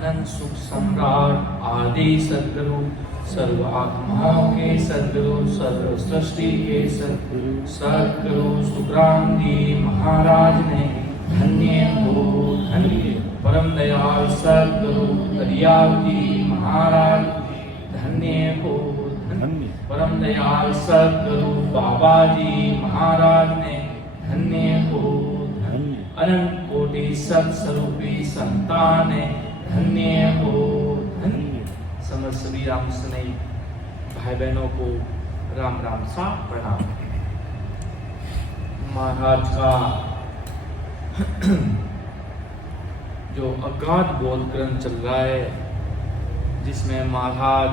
अनंत सुख सम्राट आदि सद्गुरु, सर्व आत्माओं के सद्गुरु, सर्व सृष्टि के सद्गुरु सुखराम जी महाराज ने धन्य हो धन्य। परम दयाल सद्गुरु दरियाव जी महाराज धन्य हो धन्य। परम दयाल सद्गुरु बाबा जी महाराज ने धन्य हो धन्य। अनंत कोटि सत्स्वरूपी संतान ने धन्य हो धन्य। समस्त सभी राम स्नेही भाई बहनों को राम राम सा प्रणाम। महाराज का जो अगाध बोध ग्रंथ चल रहा है, जिसमें महाराज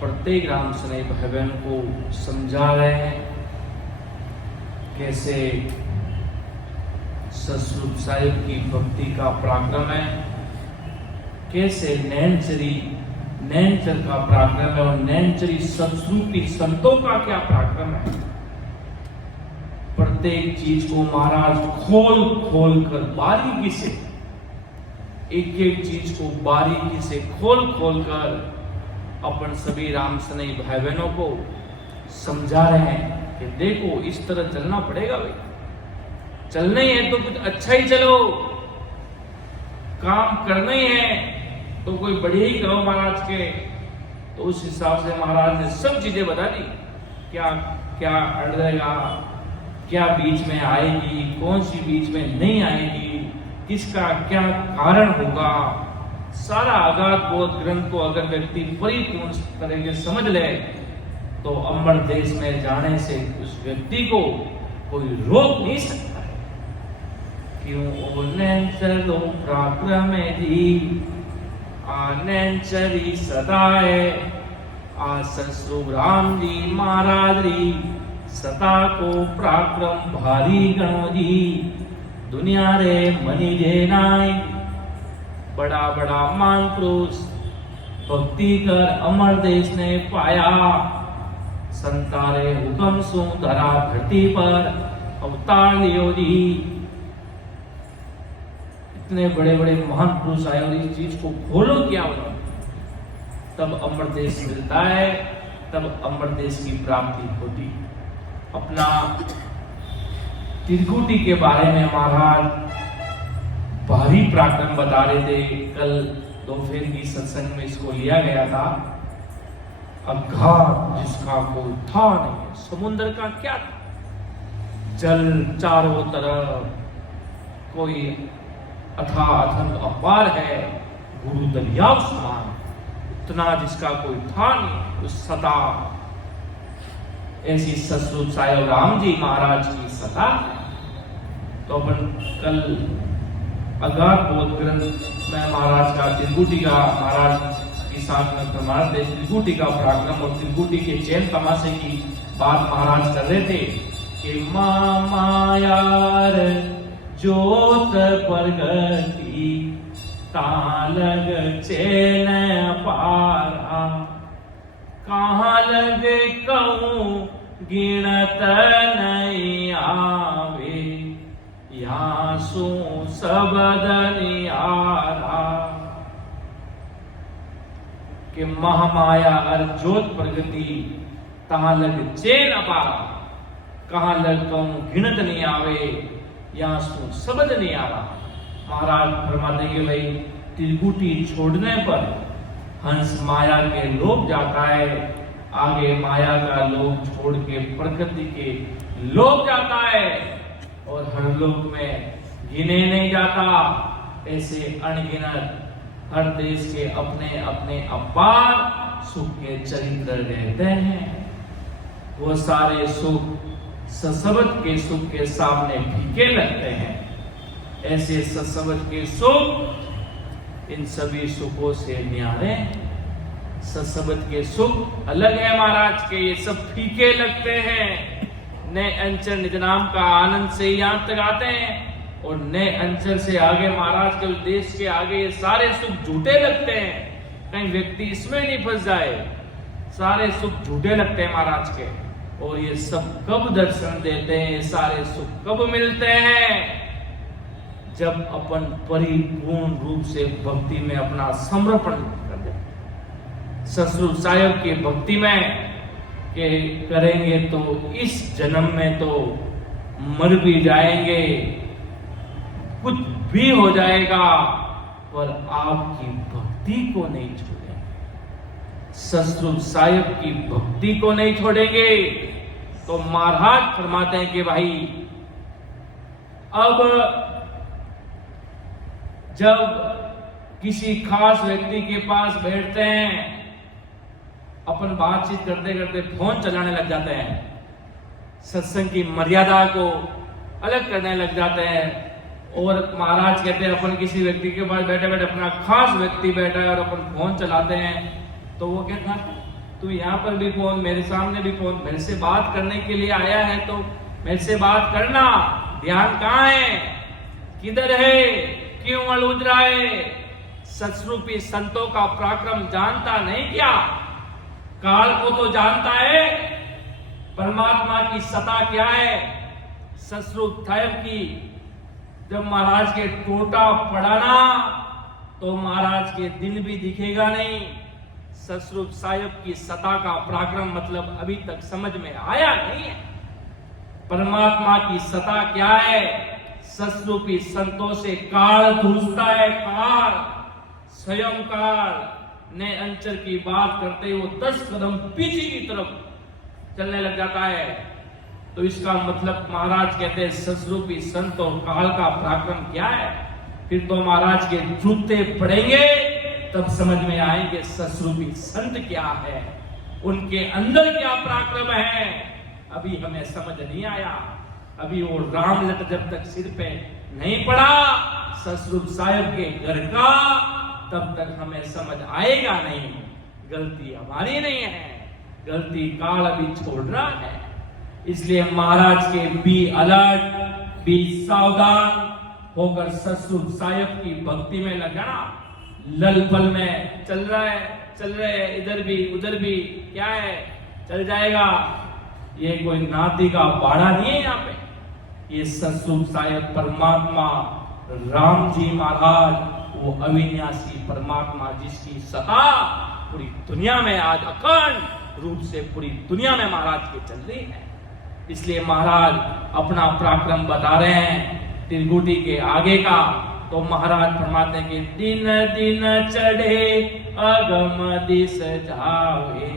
प्रत्येक राम स्नेही भाई बहन को समझा रहे हैं कैसे सतस्वरूप साहिब की भक्ति का पराक्रम है, कैसे नैनचर का पराक्रम है और नैनचरी सतस्वरूपी संतों का क्या पराक्रम है। प्रत्येक चीज को महाराज खोल खोल कर बारीकी से, एक एक चीज को बारीकी से खोल खोल कर अपन सभी राम स्नेही भाई बहनों को समझा रहे हैं कि देखो इस तरह चलना पड़ेगा भाई, चलना ही है तो कुछ अच्छा ही चलो, काम करना ही है तो कोई बढ़िया ही करो महाराज के। तो उस हिसाब से महाराज ने सब चीजें बता दी, क्या क्या अड़ेगा, क्या बीच में आएगी, कौन सी बीच में नहीं आएगी, किसका क्या कारण होगा। सारा अगाध बोध ग्रंथ को अगर व्यक्ति परिपूर्ण तरीके से समझ ले तो अमर देश में जाने से उस व्यक्ति को कोई रोक नहीं सकता है। क्यों ओ नैनचरो पराक्रम दी नैनचरी सदाए सतस्वरूप राम जी महाराज री सता को पराक्रम भारी गणो जी। दुनिया रे मनी जे नाई बड़ा बड़ा मान पुरुष भक्ति कर अमर देश ने पाया। संतारे हुक्म सु धरा धरती पर अवतार लियो जी। इतने बड़े बड़े महान पुरुष आए और इस चीज को खोलो क्या होगा, तब अमर देश मिलता है, तब अमर देश की प्राप्ति होती। अपना त्रिकुटी के बारे में महाराज भारी पराक्रम बता रहे थे। कल दोपहर की सत्संग में इसको लिया गया था। अगाध जिसका कोई था नहीं, समुद्र का क्या था, जल चारों तरफ, कोई अथाह अथंग अपार है, गुरु दरिया समान, इतना जिसका कोई था नहीं, उस सता ऐसी सतस्वरूप साहिब राम जी महाराज की सता। तो अपन कल अगाध बोध ग्रंथ में महाराज का त्रिकुटी का महाराज के साथ में प्रमाण दे, त्रिकुटी का पराक्रम और त्रिकुटी के चैन तमाशे की बात महाराज कर रहे थे कि मायार जोत प्रगति तालग चैन पारा। कहाँ लगे कहूँ गिनत नहीं आवे, यहाँ सो सबद नियारा। कि महामाया और ज्योत प्रगति तहाँ लग चैन अपारा। कहाँ लग कहूँ गिनत नहीं आवे, यहाँ सो सबद नहीं आ रहा। महाराज फरमाते कि भाई त्रिकुटी छोड़ने पर हंस माया के लोभ जाता है, आगे माया का लोभ छोड़ के प्रकृति के लोभ जाता है, और हर लोक में गिने नहीं जाता। ऐसे अनगिनत हर देश के अपने अपने अपार सुख के चरित्र रहते हैं। वो सारे सुख ससबत के सुख के सामने फीके लगते हैं। ऐसे ससबत के सुख इन सभी सुखों से न्यारे। ससबत के सुख अलग है महाराज के, ये सब फीके लगते हैं। नए अंचर निज नाम का आनंद से यहाँ तक आते हैं, और नए अंचर से आगे महाराज के देश के आगे ये सारे सुख झूठे लगते हैं। कहीं व्यक्ति इसमें नहीं फंस जाए, सारे सुख झूठे लगते हैं महाराज के। और ये सब कब दर्शन देते हैं, सारे सुख कब मिलते हैं? जब अपन परिपूर्ण रूप से भक्ति में अपना समर्पण कर दे। सतरूप साहिब की भक्ति में के करेंगे तो इस जन्म में तो मर भी जाएंगे, कुछ भी हो जाएगा, पर आपकी भक्ति को नहीं छोड़ेंगे। सतरूप साहिब की भक्ति को नहीं छोड़ेंगे। तो महाराज फरमाते हैं कि भाई अब जब किसी खास व्यक्ति के पास बैठते हैं, अपन बातचीत करते करते फोन चलाने लग जाते हैं, सत्संग की मर्यादा को अलग करने लग जाते हैं। और महाराज कहते हैं अपन किसी व्यक्ति के पास बैठे बैठे, अपना खास व्यक्ति बैठा है और अपन फोन चलाते हैं, तो वो कहता है तू यहाँ पर भी फोन, मेरे सामने भी फोन, मेरे से बात करने के लिए आया है तो मेरे से बात करना, ध्यान कहाँ है, किधर है, क्यों अलूझ रहा है? सतरूपी संतों का पराक्रम जानता नहीं क्या? काल को तो जानता है, परमात्मा की सत्ता क्या है? सतरूप साहिब की जब महाराज के टोटा पड़ा ना, तो महाराज के दिन भी दिखेगा नहीं। सतरूप साहिब की सत्ता का पराक्रम मतलब अभी तक समझ में आया नहीं है। परमात्मा की सत्ता क्या है? सतरूपी संतों से काल धूसता है, काल स्वयं काल ने अंचर की बात करते वो 10 कदम पीछे की तरफ चलने लग जाता है। तो इसका मतलब महाराज कहते हैं सतरूपी संत और काल का पराक्रम क्या है? फिर तो महाराज के जूते पड़ेंगे, तब समझ में आएंगे सतरूपी संत क्या है, उनके अंदर क्या पराक्रम है। अभी हमें समझ नहीं आया, अभी वो रामलट जब तक सिर पे नहीं पड़ा सतरूप साहिब के घर का, तब तक हमें समझ आएगा नहीं। गलती हमारी नहीं है, गलती काल अभी छोड़ना है। इसलिए महाराज के बी अलर्ट, बी सावधान होकर सतरूप साहिब की भक्ति में लगना। लल पल में चल रहे हैं, इधर भी उधर भी, क्या है, चल जाएगा। ये कोई नाती का बाड़ा नहीं है यहाँ पे। ये सतरूप साहिब परमात्मा राम जी महाराज, वो अविनाशी परमात्मा जिसकी सत्ता पूरी दुनिया में आज अखंड रूप से पूरी दुनिया में महाराज की चल रही है। इसलिए महाराज अपना पराक्रम बता रहे हैं त्रिकुटी के आगे का। तो महाराज फरमाते हैं कि दिन दिन चढ़े अगम दिस जावे,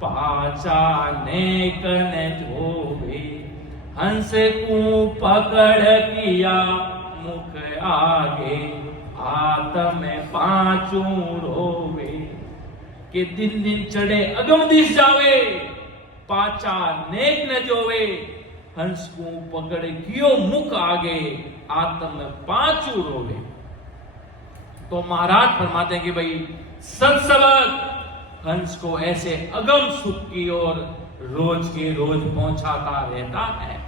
पाचाने कन धोवे, हंस को पकड़ किया मुख आगे, आत्म पांचू रोवे। कि दिन दिन चढ़े अगम दिस जावे, पाचा नेक न जोवे, हंस को पकड़ कियो मुख आगे, आत्म पांचू रोवे। तो महाराज फरमाते हैं कि भाई सत्सबद हंस को ऐसे अगम सुख की ओर रोज के रोज पहुंचाता रहता है।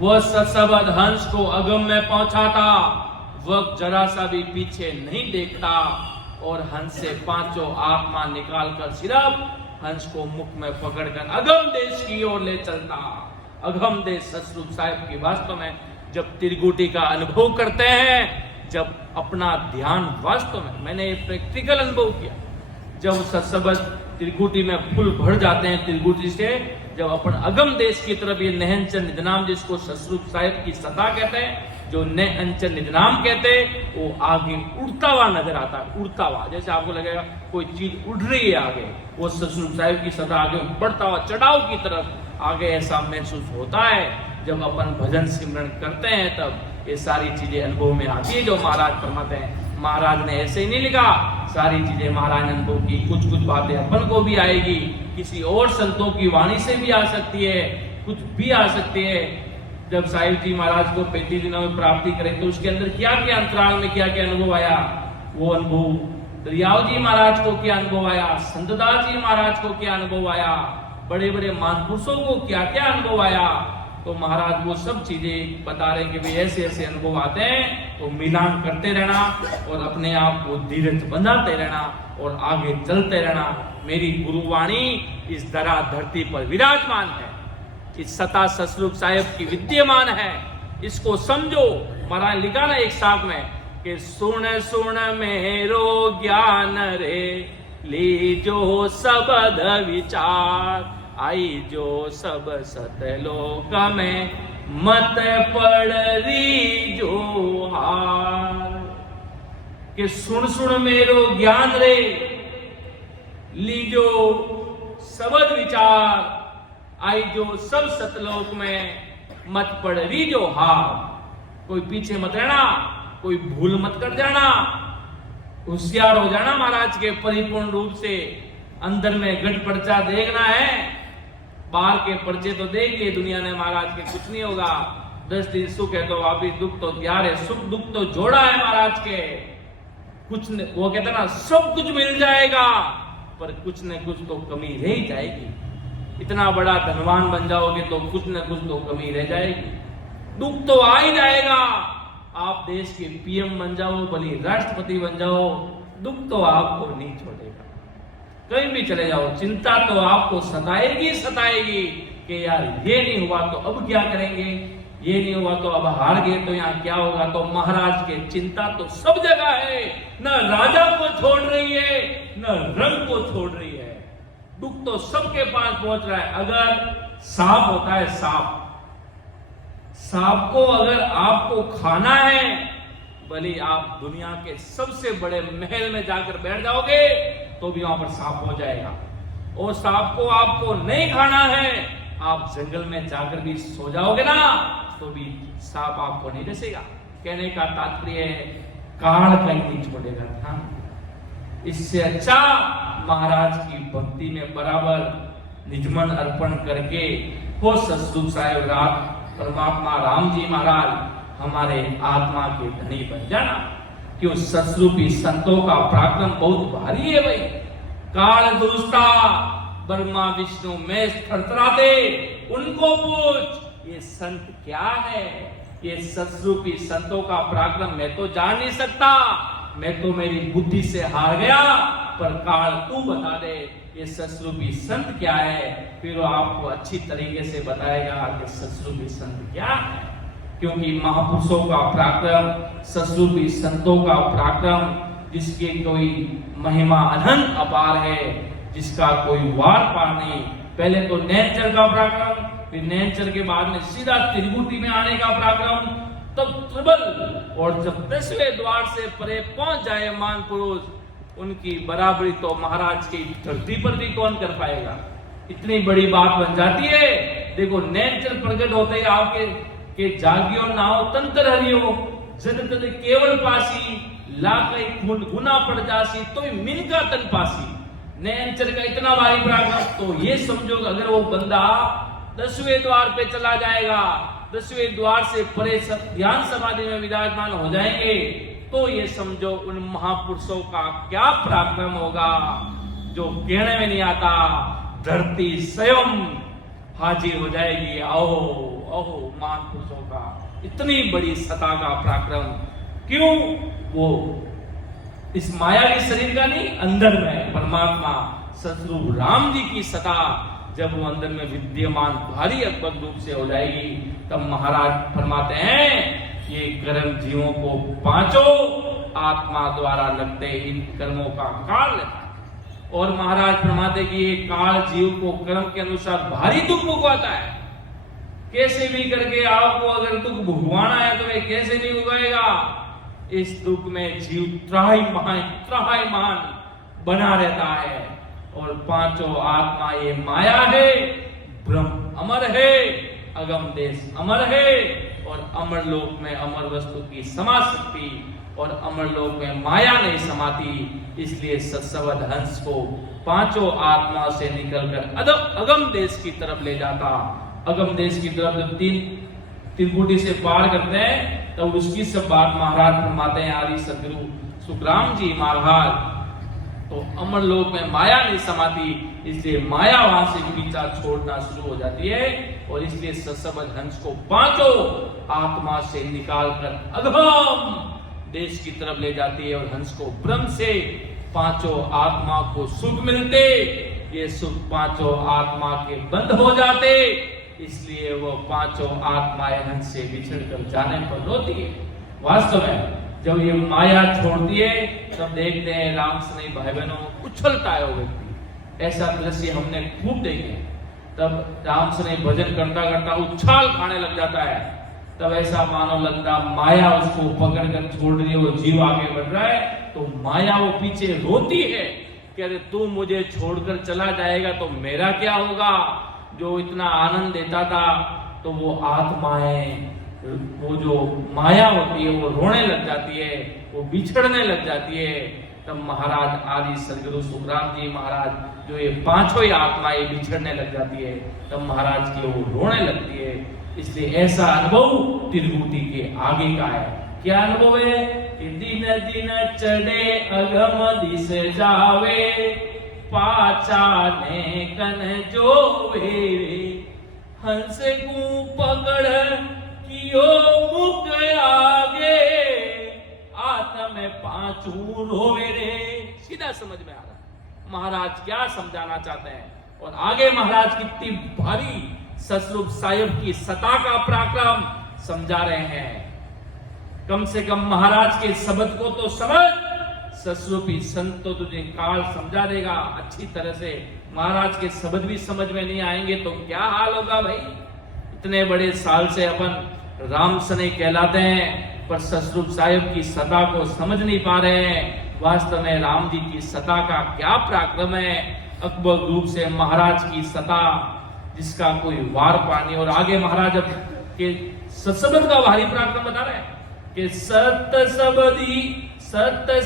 वह सत्सबद हंस को अगम में पहुंचाता, वक्त जरा सा भी पीछे नहीं देखता और हंस से पांचों आत्मा निकालकर सिर्फ हंस को मुख में पकड़कर अगम देश की ओर ले चलता। अगम देश सतरूप साहिब की वास्तव में जब त्रिकुटी का अनुभव करते हैं, जब अपना ध्यान वास्तव में, मैंने प्रैक्टिकल अनुभव किया, जब सत्सबद त्रिकुटी में फुल भर जाते हैं त्रिकुटी से, जब अपन अगम देश की तरफ ये नहंचर निधनाम, जिसको सतरूप साहिब की सत्ता कहते हैं, जो नहंचर निधनाम कहते हैं, वो आगे उड़ता हुआ नजर आता है। उड़ता हुआ जैसे आपको लगेगा कोई चीज उड़ रही है आगे, वो सतरूप साहिब की सत्ता आगे बढ़ता हुआ चढ़ाव की तरफ आगे ऐसा महसूस होता है। जब अपन भजन सिमरन करते हैं तब ये सारी चीजें अनुभव में आती है जो महाराज फरमाते हैं। महाराज ने ऐसे ही नहीं लिखा, सारी चीजें महाराज ने अनुभव की। कुछ कुछ बातें अपन को भी आएगी, किसी और संतों की वाणी से भी आ सकती है, कुछ भी आ सकती है। जब साहिब जी महाराज को 35 दिनों में प्राप्ति करें तो उसके अंदर क्या क्या अंतराल में क्या क्या अनुभव आया, वो अनुभव दरियाव जी महाराज को क्या अनुभव आया, संतदास जी महाराज को क्या अनुभव आया, बड़े बड़े महापुरुषों को क्या क्या अनुभव आया। तो महाराज वो सब चीजें बता रहे कि भाई ऐसे ऐसे अनुभव आते हैं, तो मिलान करते रहना और अपने आप को धीरज बनाते रहना और आगे चलते रहना। मेरी गुरुवाणी इस धरा धरती पर विराजमान है, इस सता सतरूप साहिब की विद्यमान है, इसको समझो, पढ़ा लिखा ना एक साथ में कि सुन सुन मेरो ज्ञान रे, लीजो सबद विचार, आई जो सब सतलोक में, मत पड़री जो हार। कि सुन सुन मेरो ज्ञान रे, लीजो सबद विचार, आई जो सब सतलोक में, मत पड़री जो हार। कोई पीछे मत रहना, कोई भूल मत कर जाना, होशियार हो जाना महाराज के परिपूर्ण रूप से। अंदर में गढ़ पर्चा देखना है, बाहर के पर्चे तो देख लिए दुनिया ने महाराज के, कुछ नहीं होगा। 10 दिन सुख है तो वापिस दुख तो तैयार है, सुख दुख तो जोड़ा है महाराज के। कुछ न, वो कहते ना सब कुछ मिल जाएगा पर कुछ न कुछ तो कमी रह ही जाएगी। इतना बड़ा धनवान बन जाओगे तो कुछ न कुछ तो कमी रह जाएगी, दुख तो आ ही जाएगा। आप देश के पीएम बन जाओ, भले राष्ट्रपति बन जाओ, दुख तो आपको नहीं छोड़ेगा। कहीं भी चले जाओ, चिंता तो आपको सताएगी सताएगी कि यार ये नहीं हुआ तो अब क्या करेंगे, ये नहीं हुआ तो अब हार गए तो यहाँ क्या होगा। तो महाराज के चिंता तो सब जगह है, न राजा को छोड़ रही है न रंग को छोड़ रही है। दुख तो सबके पास पहुंच रहा है। अगर सांप होता है, सांप को अगर आपको खाना है, भले आप दुनिया के सबसे बड़े महल में जाकर बैठ जाओगे तो भी वहां पर सांप हो जाएगा। और सांप को आपको नहीं खाना है, आप जंगल में जाकर भी सो जाओगे ना तो भी सांप आपको नहीं डसेगा। कहने का तात्पर्य है काल कहीं नहीं छोड़ेगा ध्यान। इससे अच्छा महाराज की भक्ति में बराबर निजमन अर्पण करके हो सतसुख साहेब रात परमात्मा राम जी महाराज हमारे आत्मा के धनी बन जाना। क्यों सतरूपी संतों का पराक्रम बहुत भारी है भाई। काल दुष्टा ब्रह्मा विष्णु में थरथराते, उनको पूछ ये संत क्या है। ये सतरूपी संतों का पराक्रम मैं तो जान नहीं सकता, मैं तो मेरी बुद्धि से हार गया, पर काल तू बता दे ये सतरूपी संत क्या है। फिर वो आपको अच्छी तरीके से बताएगा कि सतरूपी संत क्या है। क्योंकि महापुरुषों का पराक्रम, सतरूपी संतों का पराक्रम, जिसके कोई महिमा अनंत अपार है, जिसका कोई वार पार नहीं। पहले तो नैनचर का पराक्रम, फिर नैनचर के बाद में सीधा त्रिभुटी में आने का पराक्रम, तब त्रिबल, और जब 10वें द्वार से परे पहुंच जाए मान पुरुष, उनकी बराबरी तो महाराज की धरती पर भी कौन कर पाएगा। इतनी बड़ी बात बन जाती है। देखो नैनचर प्रकट होते ही आपके के जागियो नाव तंत्र हरियो, जन तन केवल पासी, लाकई खून गुना पड़ जासी, तो मिनका तन पासी। नैनचर का इतना भारी पराक्रम, तो ये समझो अगर वो बंदा 10वें द्वार पे चला जाएगा, 10वें द्वार से परे ध्यान समाधि में विराजमान हो जाएंगे, तो ये समझो उन महापुरुषों का क्या पराक्रम होगा जो कहने में नहीं आता। धरती स्वयं हाजिर हो जाएगी, आओ आओ महापुरुषों का इतनी बड़ी सत्ता का पराक्रम। क्यों? वो इस माया के शरीर का नहीं, अंदर में परमात्मा सतरूप राम जी की सत्ता जब वो अंदर में विद्यमान भारी अद्भुत रूप से हो जाएगी, तब महाराज फरमाते हैं ये कर्म जीवों को पांचों आत्मा द्वारा लगते इन कर्मों का काल लेता है। और महाराज फरमाते कि ये काल जीव को कर्म के अनुसार भारी दुख भुगवाता है। कैसे भी करके आपको अगर दुख भुगवाना है तो ये कैसे नहीं भुगवाएगा। इस दुख में जीव त्राहिमाम बना रहता है। और पांचों आत्मा ये माया है, ब्रह्म अमर है, अगम देश अमर है, और अमर लोक में अमर वस्तु की समा सकती, और अमर लोक में माया नहीं समाती। इसलिए सत्सवद हंस को पांचों आत्मा से निकलकर अगम देश की तरफ ले जाता। अगम देश की तरफ जब त्रिपुटी से पार करते हैं तब उसकी सब बात महाराज फरमाते हैं आदि सदगुरु सुखराम जी महाराज। तो अमर लोक में माया नहीं समाती, इसलिए माया वहां से पीछा छोड़ना शुरू हो जाती है। और इसलिए सत्सवद हंस को पांचों आत्मा से निकालकर अगम देश की तरफ ले जाती है। और हंस को ब्रह्म से पांचों आत्मा को सुख मिलते, ये सुख पांचों आत्मा के बंद हो जाते, इसलिए वो पांचों आत्माएं हंस से बिछड़ कर जाने पर रोती है। वास्तव में जब ये माया छोड़ती है तब देखते हैं राम सने भाई बहनों उछलता है वो व्यक्ति। ऐसा दृश्य हमने खूब देखे। तब राम सने भजन करता करता उछाल खाने लग जाता है। तब ऐसा मानो लगता माया उसको पकड़ कर छोड़ रही है, वो जीव आगे बढ़ रहा है तो माया वो पीछे रोती है कि अरे तू मुझे छोड़कर चला जाएगा तो मेरा क्या होगा। जो इतना आनंद देता था तो वो आत्माएं, वो जो माया होती है वो रोने लग जाती है, वो बिछड़ने लग जाती है। तब महाराज आदि सदगुरु सुखराम जी महाराज जो ये पांचों ही आत्माएं बिछड़ने लग जाती है तब महाराज की वो रोने लगती है। इसलिए ऐसा अनुभव त्रिभुति के आगे का है। क्या अनुभव है कि दिन दिन चढ़े अगम दिस जावे, पाचा ने कन जो वे, हंस को पकड़ कियो मुख आगे, आत्म पांचू रोवे रे। सीधा समझ में आ रहा महाराज क्या समझाना चाहते हैं। और आगे महाराज कितनी भारी ससरूप साहिब की सता का पराक्रम समझा रहे हैं। कम से कम महाराज के शब्द को तो समझ, ससरूपी संत तो तुझे काल समझा देगा अच्छी तरह से। महाराज के शब्द भी समझ में नहीं आएंगे तो क्या हाल होगा भाई। इतने बड़े साल से अपन राम सने कहलाते हैं पर ससरूप साहिब की सता को समझ नहीं पा रहे हैं। वास्तव में राम जी की सता का क्या पराक्रम है। अकबर रूप से महाराज की सता जिसका कोई वार पानी। और आगे महाराज अब के सत्सबद का भारी पराक्रम बता रहे हैं कि सत्य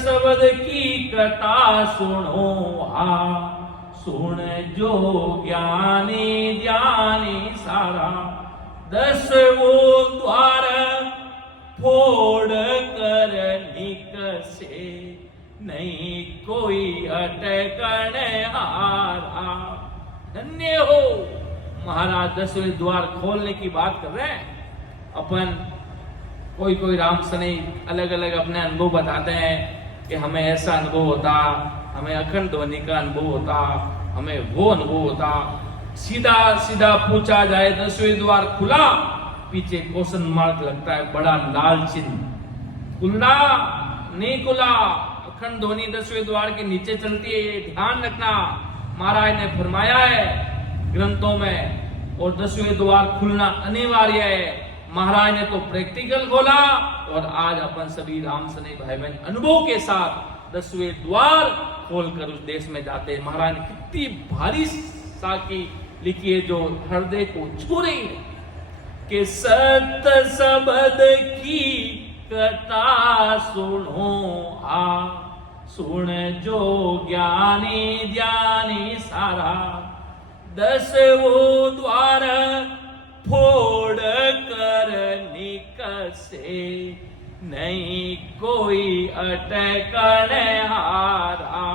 शब्द की कथा सुनो आ, सुन जो ज्ञानी ज्ञानी सारा, 10 वो द्वार फोड़ कर निकसे, नहीं कोई अटकण हारा। धन्य हो महाराज 10वें द्वार खोलने की बात कर रहे हैं। अपन कोई राम सने अलग अलग अपने अनुभव बताते हैं कि हमें ऐसा अनुभव होता, हमें अखंड ध्वनि का अनुभव होता, हमें वो अनुभव होता। सीधा सीधा पूछा जाए 10वें द्वार खुला, पीछे क्वेश्चन मार्क लगता है बड़ा लाल चिन्ह। खुला नहीं खुला, अखंड ध्वनि 10वें द्वार के नीचे चलती है, ये ध्यान रखना। महाराज ने फरमाया है ग्रंथों में। और 10वें द्वार खुलना अनिवार्य है। महाराज ने तो प्रैक्टिकल खोला और आज अपन सभी राम सने भाई बहन अनुभव के साथ 10वें द्वार खोलकर उस देश में जाते हैं। महाराज ने कितनी भारी साकी लिखी है जो हृदय को छू रही है कि सत्य शब्द की कथा सुनो आ, सुन जो ज्ञानी ज्ञानी सारा, 10 वो द्वार फोड़ कर निकसे, नहीं कोई अटकण हारा।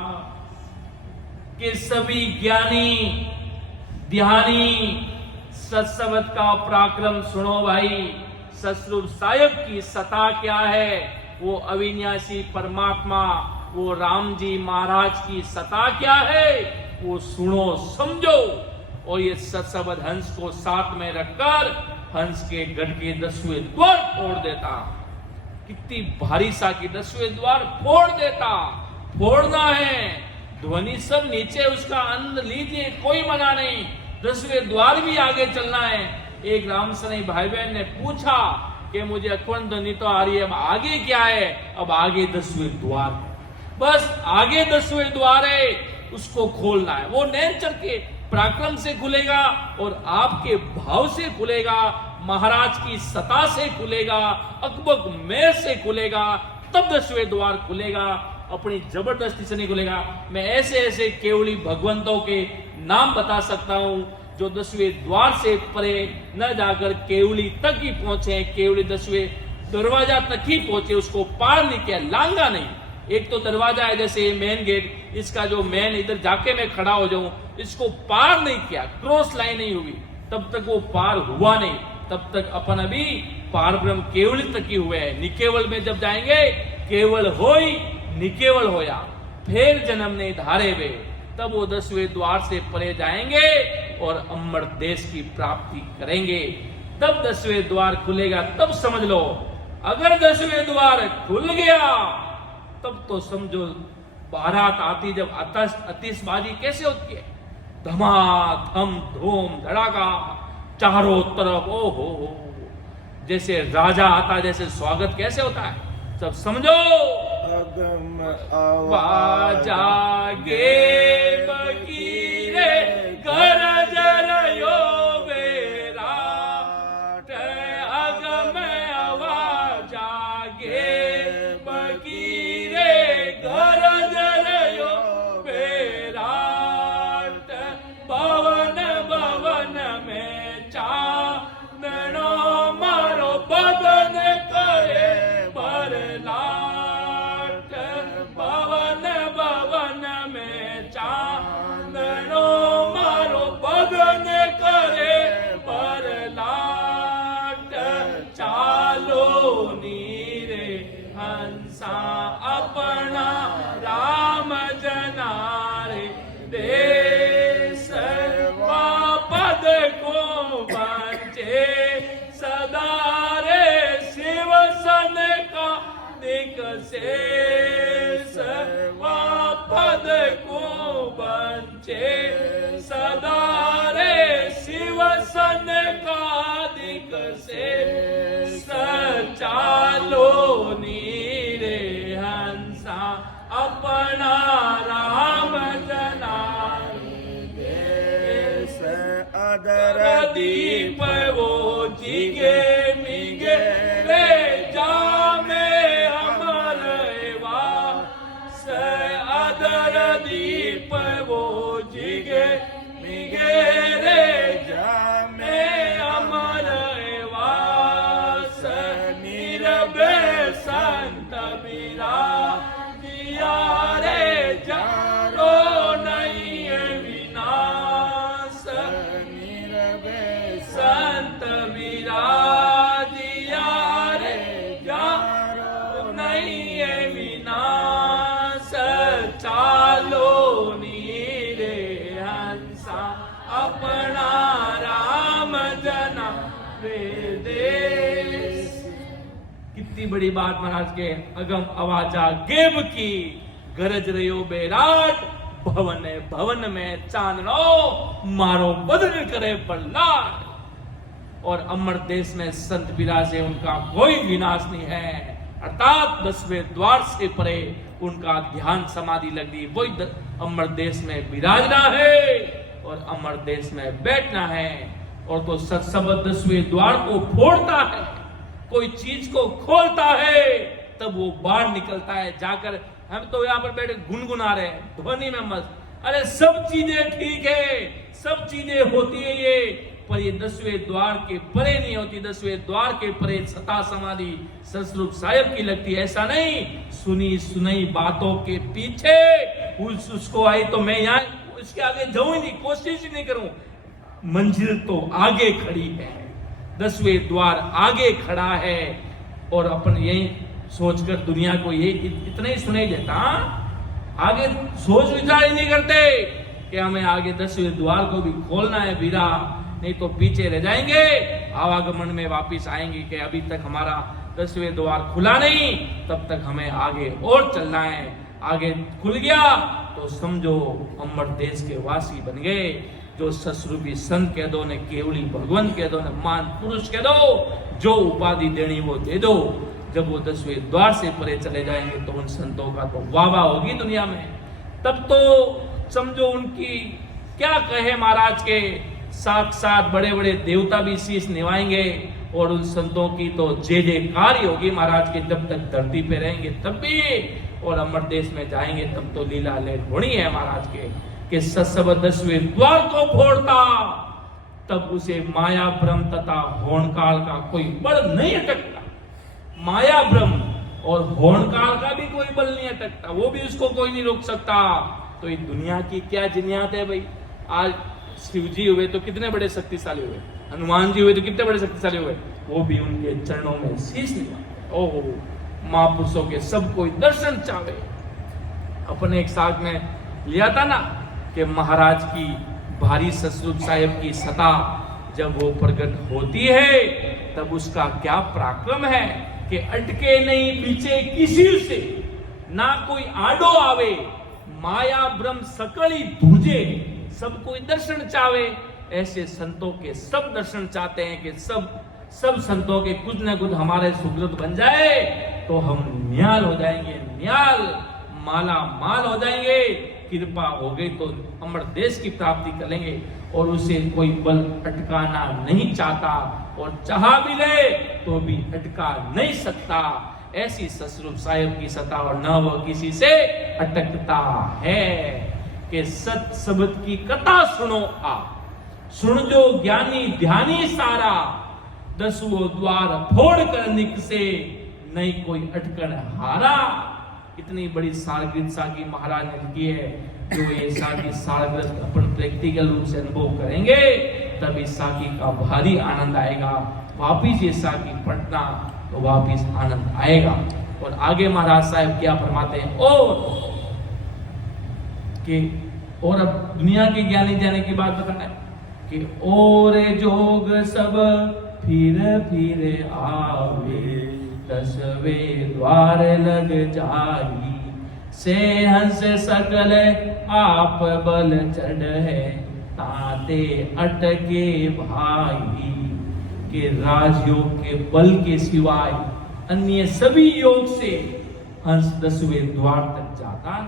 कि सभी ज्ञानी ध्यानी सत्सबद का पराक्रम सुनो भाई। ससरूप साहिब की सता क्या है, वो अविनाशी परमात्मा, वो राम जी महाराज की सता क्या है, वो सुनो समझो। और ये सत्सबद हंस को साथ में रखकर हंस के गढ़ के 10वें द्वार फोड़ देता। कितनी भारी सा की 10वें द्वार फोड़ देता। फोड़ना है, ध्वनि सब नीचे, उसका आनंद लीजिए, कोई मना नहीं। 10वें द्वार भी आगे चलना है। एक राम सने भाई बहन ने पूछा कि मुझे अखंड ध्वनि तो आ रही है, अब आगे क्या है। अब आगे 10वें द्वार, बस आगे 10वें द्वार है, उसको खोलना है। वो नैनचर के पराक्रम से खुलेगा और आपके भाव से खुलेगा, महाराज की सता से खुलेगा, अकबर मेहर से खुलेगा, तब 10वें द्वार खुलेगा। अपनी जबरदस्ती से नहीं खुलेगा। मैं ऐसे ऐसे केवली भगवंतों के नाम बता सकता हूं जो 10वें द्वार से परे न जाकर केवली तक ही पहुंचे, केवली 10वें दरवाजा तक ही पहुंचे, उसको पार नहीं किया, लांगा नहीं। एक तो दरवाजा है जैसे मेन गेट, इसका जो मेन इधर जाके मैं खड़ा हो जाऊं, इसको पार नहीं किया, क्रॉस लाइन नहीं हुई, तब तक वो पार हुआ नहीं। तब तक अपन अभी पार ब्रह्म केवल तक ही हुए हैं। निकेवल में जब जाएंगे, केवल होई निकेवल होया, फिर जन्म ने धारे वे, तब वो 10वें द्वार से परे जाएंगे और अमर देश की प्राप्ति करेंगे। तब 10वें द्वार खुलेगा, तब समझ लो अगर 10वें द्वार खुल गया तब तो समझो बारात आती, जब आतिशबाजी कैसे होती है, धमाधम धूम धड़ाका चारों तरफ, ओ हो, जैसे राजा आता जैसे स्वागत कैसे होता है, सब समझो अगम आवाजा गे बकीरे गरज रयो बेराट, अगम आवाजा गे बकीरे गरज रयो बेराट, भवन भवन में चांदनो मारो बदन करे बरलाट, भवन भवन में चांदनो मारो बदन करे बरलाट, चालो नीरे हंसा अपना राम जनारे देश पद को बचे सदा रे, शिव सन का दिक से पद को बचे सदा रे, शिव सन का दिक से चालो नीरे हंसा अपना राम जनारे देश, अदर दीप वो जिगे मिगे रे जामे अमर वास, अदर दीप वो जिगे मिगे रे जामे अमर वास, नीरवे संत बिरा दिया रे जारो नहीं है विनाश, संत विराजिया रे जारो नहीं है विनाश, चालो नीरे हंसा अपना राम जना रे देश। कितनी बड़ी बात महाराज के, अगम आवाजा गेब की गरज रयो बेराट, भवन भवन में चांदनो मारो बदन करे बल्लाट, और अमर देश में संत विराजे उनका कोई विनाश नहीं है, अर्थात 10वें द्वार से परे उनका ध्यान समाधि लग गई, वही अमर देश में विराजना है और अमर देश में बैठना है। और तो सत्संग 10वें द्वार को फोड़ता है, कोई चीज को खोलता है, तब वो बाहर निकलता है जाकर। हम तो यहाँ पर बैठे गुनगुना रहे हैं ध्वनि में मस्त, अरे सब चीजें ठीक है, सब चीजें होती है ये, पर ये 10वें द्वार के परे नहीं होती। 10वें द्वार के परे सता समाधि सतस्वरूप साहिब की लगती है। ऐसा नहीं सुनी सुनाई बातों के पीछे उसको आई तो मैं यहाँ उसके आगे जाऊं ही नहीं, कोशिश ही नहीं करूं। मंजिल तो आगे खड़ी है, 10वें द्वार आगे खड़ा है, और अपन यही सोचकर दुनिया को ये इतना ही सुनाई देता, आगे सोच विचार ही नहीं करते कि हमें आगे 10वें द्वार को भी खोलना है वीरा, नहीं तो पीछे रह जाएंगे, आवागमन में वापिस आएंगे कि अभी तक हमारा 10वें द्वार खुला नहीं, तब तक हमें आगे और चलना है। आगे खुल गया तो समझो अमर देश के वासी बन गए। जो ससुरूपी संत कह दो, ने केवली भगवंत कह दो, ने मान पुरुष कह दो, जो उपाधि देनी वो दे दो। जब वो 10वें द्वार से परे चले जाएंगे तो उन संतों का तो वाह होगी दुनिया में। तब तो समझो उनकी क्या कहे, महाराज के साक्षात बड़े बड़े देवता भी शीश निभाएंगे, और उन संतों की तो जय जयकार होगी महाराज के। जब तक धरती पे रहेंगे तब भी, और अमर देश में जाएंगे तब तो लीला लहर होनी है महाराज के सत्सव 10वें द्वार को फोड़ता, तब उसे माया भ्रम तथा होणकाल का कोई बल नहीं अटकता। माया भ्रम और होणकाल का भी कोई बल नहीं अटकता, वो भी उसको कोई नहीं रोक सकता। तो ये दुनिया की क्या जिनियात है भाई। आज शिव जी हुए तो कितने बड़े शक्तिशाली हुए, हनुमान जी हुए तो कितने बड़े शक्तिशाली हुए, वो भी उनके चरणों में शीश निभाए। ओहो, महापुरुषों के सब कोई दर्शन चाहे। अपने एक साथ में लिया था ना कि महाराज की भारी सतस्वरूप साहिब की सता जब वो प्रकट होती है तब उसका क्या पराक्रम है। कि अटके नहीं पीछे किसी से, ना कोई आडो आवे, माया ब्रह्म सकली धूजे, सब कोई दर्शन चावे। ऐसे संतों के सब दर्शन चाहते हैं कि सब संतों के कुछ न कुछ हमारे सुकृत बन जाए तो हम न्याल हो जाएंगे, न्याल माला माल हो जाएंगे। कृपा हो गई तो अमर देश की प्राप्ति करेंगे। और उसे कोई बल अटकाना नहीं चाहता, और चाह भी ले तो भी अटका नहीं सकता। ऐसी ससुर साहिब की सता और न वो किसी से अटकता है। कि सत शब्द की कथा सुनो आ, सुन जो ज्ञानी ध्यानी सारा, दसवो द्वार फोड़ कर निकसे, नहीं कोई अटकन हारा। इतनी बड़ी सारगृत साकी महाराज ने लिखी है। जो ये साकी सारगृत अपन प्रैक्टिकल रूप से अनुभव करेंगे तब इस साकी का भारी आनंद आएगा। वापिस ये साकी पढ़ना तो वापिस आनंद आएगा। और आगे महाराज साहब क्या फरमाते हैं, और अब दुनिया के ज्ञानी जाने की बात बताना है कि और जोग सब फिर फिर आवे, 10वें द्वार लग जाई, से हंस सकल आप बल चढ़ है, ताते अटके भाई। के राजयोग के बल के सिवाय अन्य सभी योग से हंस 10वें द्वार तक जाता है,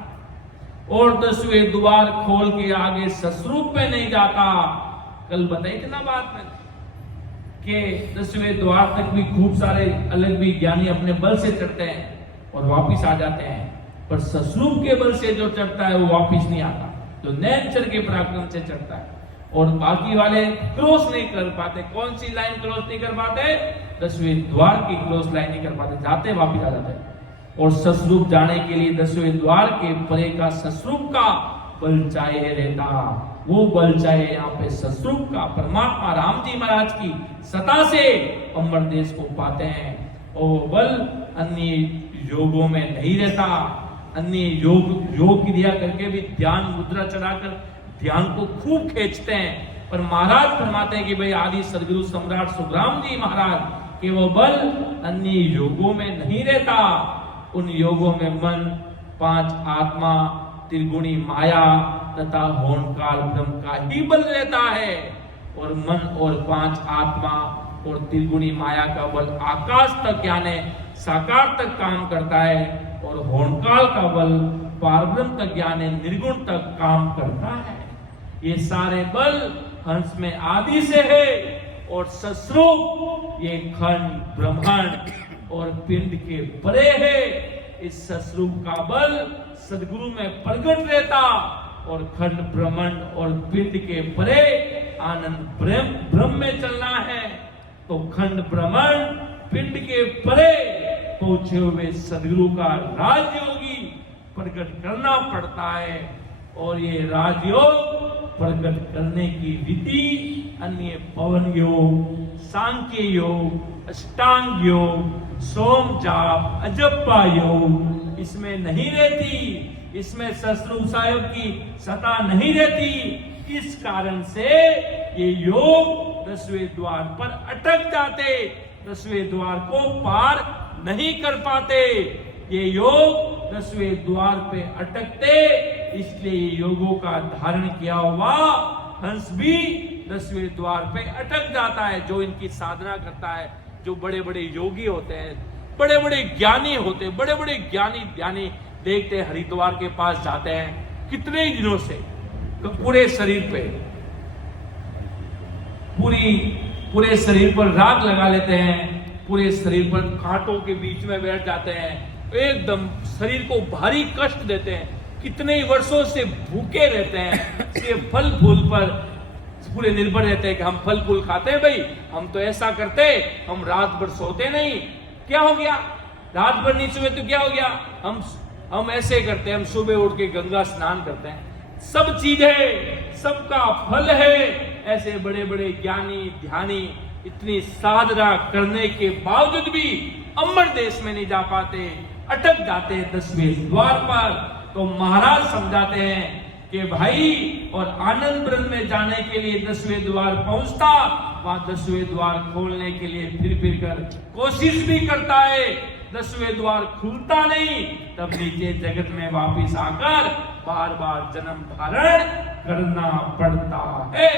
और 10वें द्वार खोल के आगे ससरूप में नहीं जाता। कल बताई थी ना बात में कि 10वें द्वार तक भी खूब सारे अलग भी ज्ञानी अपने बल से चढ़ते हैं और वापिस आ जाते हैं, पर ससरूप के बल से जो चढ़ता है वो वापिस नहीं आता, जो नैनचर के पराक्रम से चढ़ता है। और बाकी वाले क्रॉस नहीं कर पाते। कौन सी लाइन क्रॉस नहीं कर पाते? 10वें द्वार की क्रॉस लाइन नहीं कर पाते, जाते वापिस आ जाते हैं। और ससरूप जाने के लिए 10वें द्वार के परे का ससरूप का बल चाहिए रहता। वो बल चाहिए यहाँ पे ससरूप का, परमात्मा राम जी महाराज की सता से अमर देश को पाते हैं। और वो बल अन्य योगों में नहीं रहता। अन्य योग क्रिया करके भी ध्यान मुद्रा चढ़ाकर ध्यान को खूब खींचते हैं, पर महाराज फरमाते हैं कि भाई आदि सदगुरु सम्राट सुखराम जी महाराज के वो बल अन्य योगों में नहीं रहता। उन योगों में मन, 5 आत्मा, त्रिगुणी माया तथा होनकाल ब्रह्म का ही बल रहता है। और मन और 5 आत्मा और त्रिगुणी माया का बल आकाश तक यानी साकार तक काम करता है, और होनकाल का बल पारब्रह्म तक यानी निर्गुण तक काम करता है। ये सारे बल हंस में आदि से है, और ससरूप ये खंड ब्रह्मांड और पिंड के परे है। इस ससरूप का बल सदगुरु में प्रकट रहता, और खंड ब्रह्मांड और पिंड के परे आनंद ब्रह्म में चलना है। तो खंड ब्रह्मांड पिंड के परे पहुंचे हुए सदगुरु का राजयोगी प्रकट करना पड़ता है। और ये राजयोग प्रकट करने की विधि अन्य पवन योग, सांख्य योग, अष्टांग योग, सोम जाप, अजप्पा योग इसमें नहीं रहती। इसमें ससरूप साहिब की सता नहीं रहती। इस कारण से ये योग 10वें द्वार पर अटक जाते, 10वें द्वार को पार नहीं कर पाते। ये योग 10वें द्वार पे अटकते, इसलिए योगों का धारण किया हुआ हंस भी 10वें द्वार पे अटक जाता है। जो इनकी साधना करता है, जो बड़े बड़े योगी होते हैं, बड़े बड़े ज्ञानी होते हैं, बड़े बड़े ज्ञानी देखते हैं हरिद्वार के पास जाते हैं कितने ही दिनों से, तो पूरे शरीर पे पूरे शरीर पर राग लगा लेते हैं, पूरे शरीर पर कांटों के बीच में बैठ जाते हैं, एकदम शरीर को भारी कष्ट देते हैं। कितने ही वर्षों से भूखे रहते हैं, सिर्फ फल फूल पर पूरे निर्भर रहते हैं कि हम फल फूल खाते हैं। भाई हम तो ऐसा करते, हम रात भर सोते नहीं। क्या हो गया? रात भर नहीं सोए तो क्या हो गया? हम ऐसे करते हैं, हम सुबह उठ के गंगा स्नान करते हैं। सब चीज है, सबका फल है। ऐसे बड़े बड़े ज्ञानी ध्यानी इतनी साधना करने के बावजूद भी अमर देश में नहीं जा पाते, अटक जाते हैं 10वें द्वार पर। तो महाराज समझाते हैं कि भाई, और आनंद ब्रह्म में जाने के लिए 10वें द्वार पहुंचता, वहां 10वें द्वार खोलने के लिए फिर कर कोशिश भी करता है, 10वें द्वार खुलता नहीं, तब नीचे जगत में वापिस आकर बार बार जन्म धारण करना पड़ता है।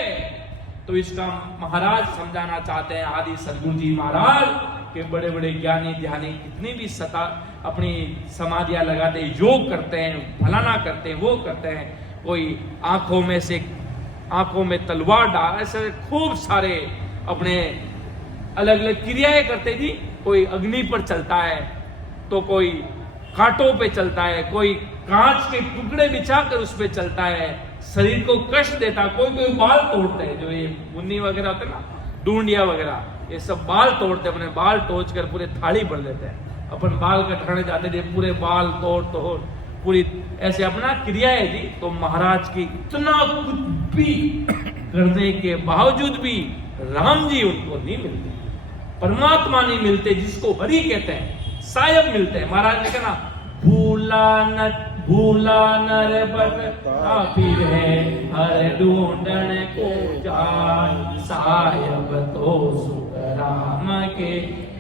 तो इसका महाराज समझाना चाहते हैं, आदि सदगुरु जी महाराज के बड़े बड़े ज्ञानी ध्यानी कितनी भी सता अपनी समाधियां लगाते, योग करते हैं, फलाना करते हैं, वो करते हैं, कोई आंखों में तलवार डाल, ऐसे खूब सारे अपने अलग अलग क्रियाएं करते जी। कोई अग्नि पर चलता है, तो कोई कांटों पे चलता है, कोई कांच के टुकड़े बिछाकर उस पे चलता है, शरीर को कष्ट देता, कोई बाल तोड़ते हैं, जो ये मुन्नी वगैरह होते हैं ना, डूंडिया वगैरह, ये सब बाल तोड़ते, अपने बाल टोच कर पूरे थाली भर देते हैं। अपन बाल कटवाने जाते थे, पूरे बाल तोड़ पूरी ऐसे अपना क्रिया है जी। तो महाराज की इतना कुछ भी करने के बावजूद भी राम जी उनको नहीं मिलते, परमात्मा नहीं मिलते, जिसको हरि कहते हैं, सायब मिलते हैं। महाराज ने कहा भूला नर बता फिर हर ढूंढन को जान, सायब तो सुख राम के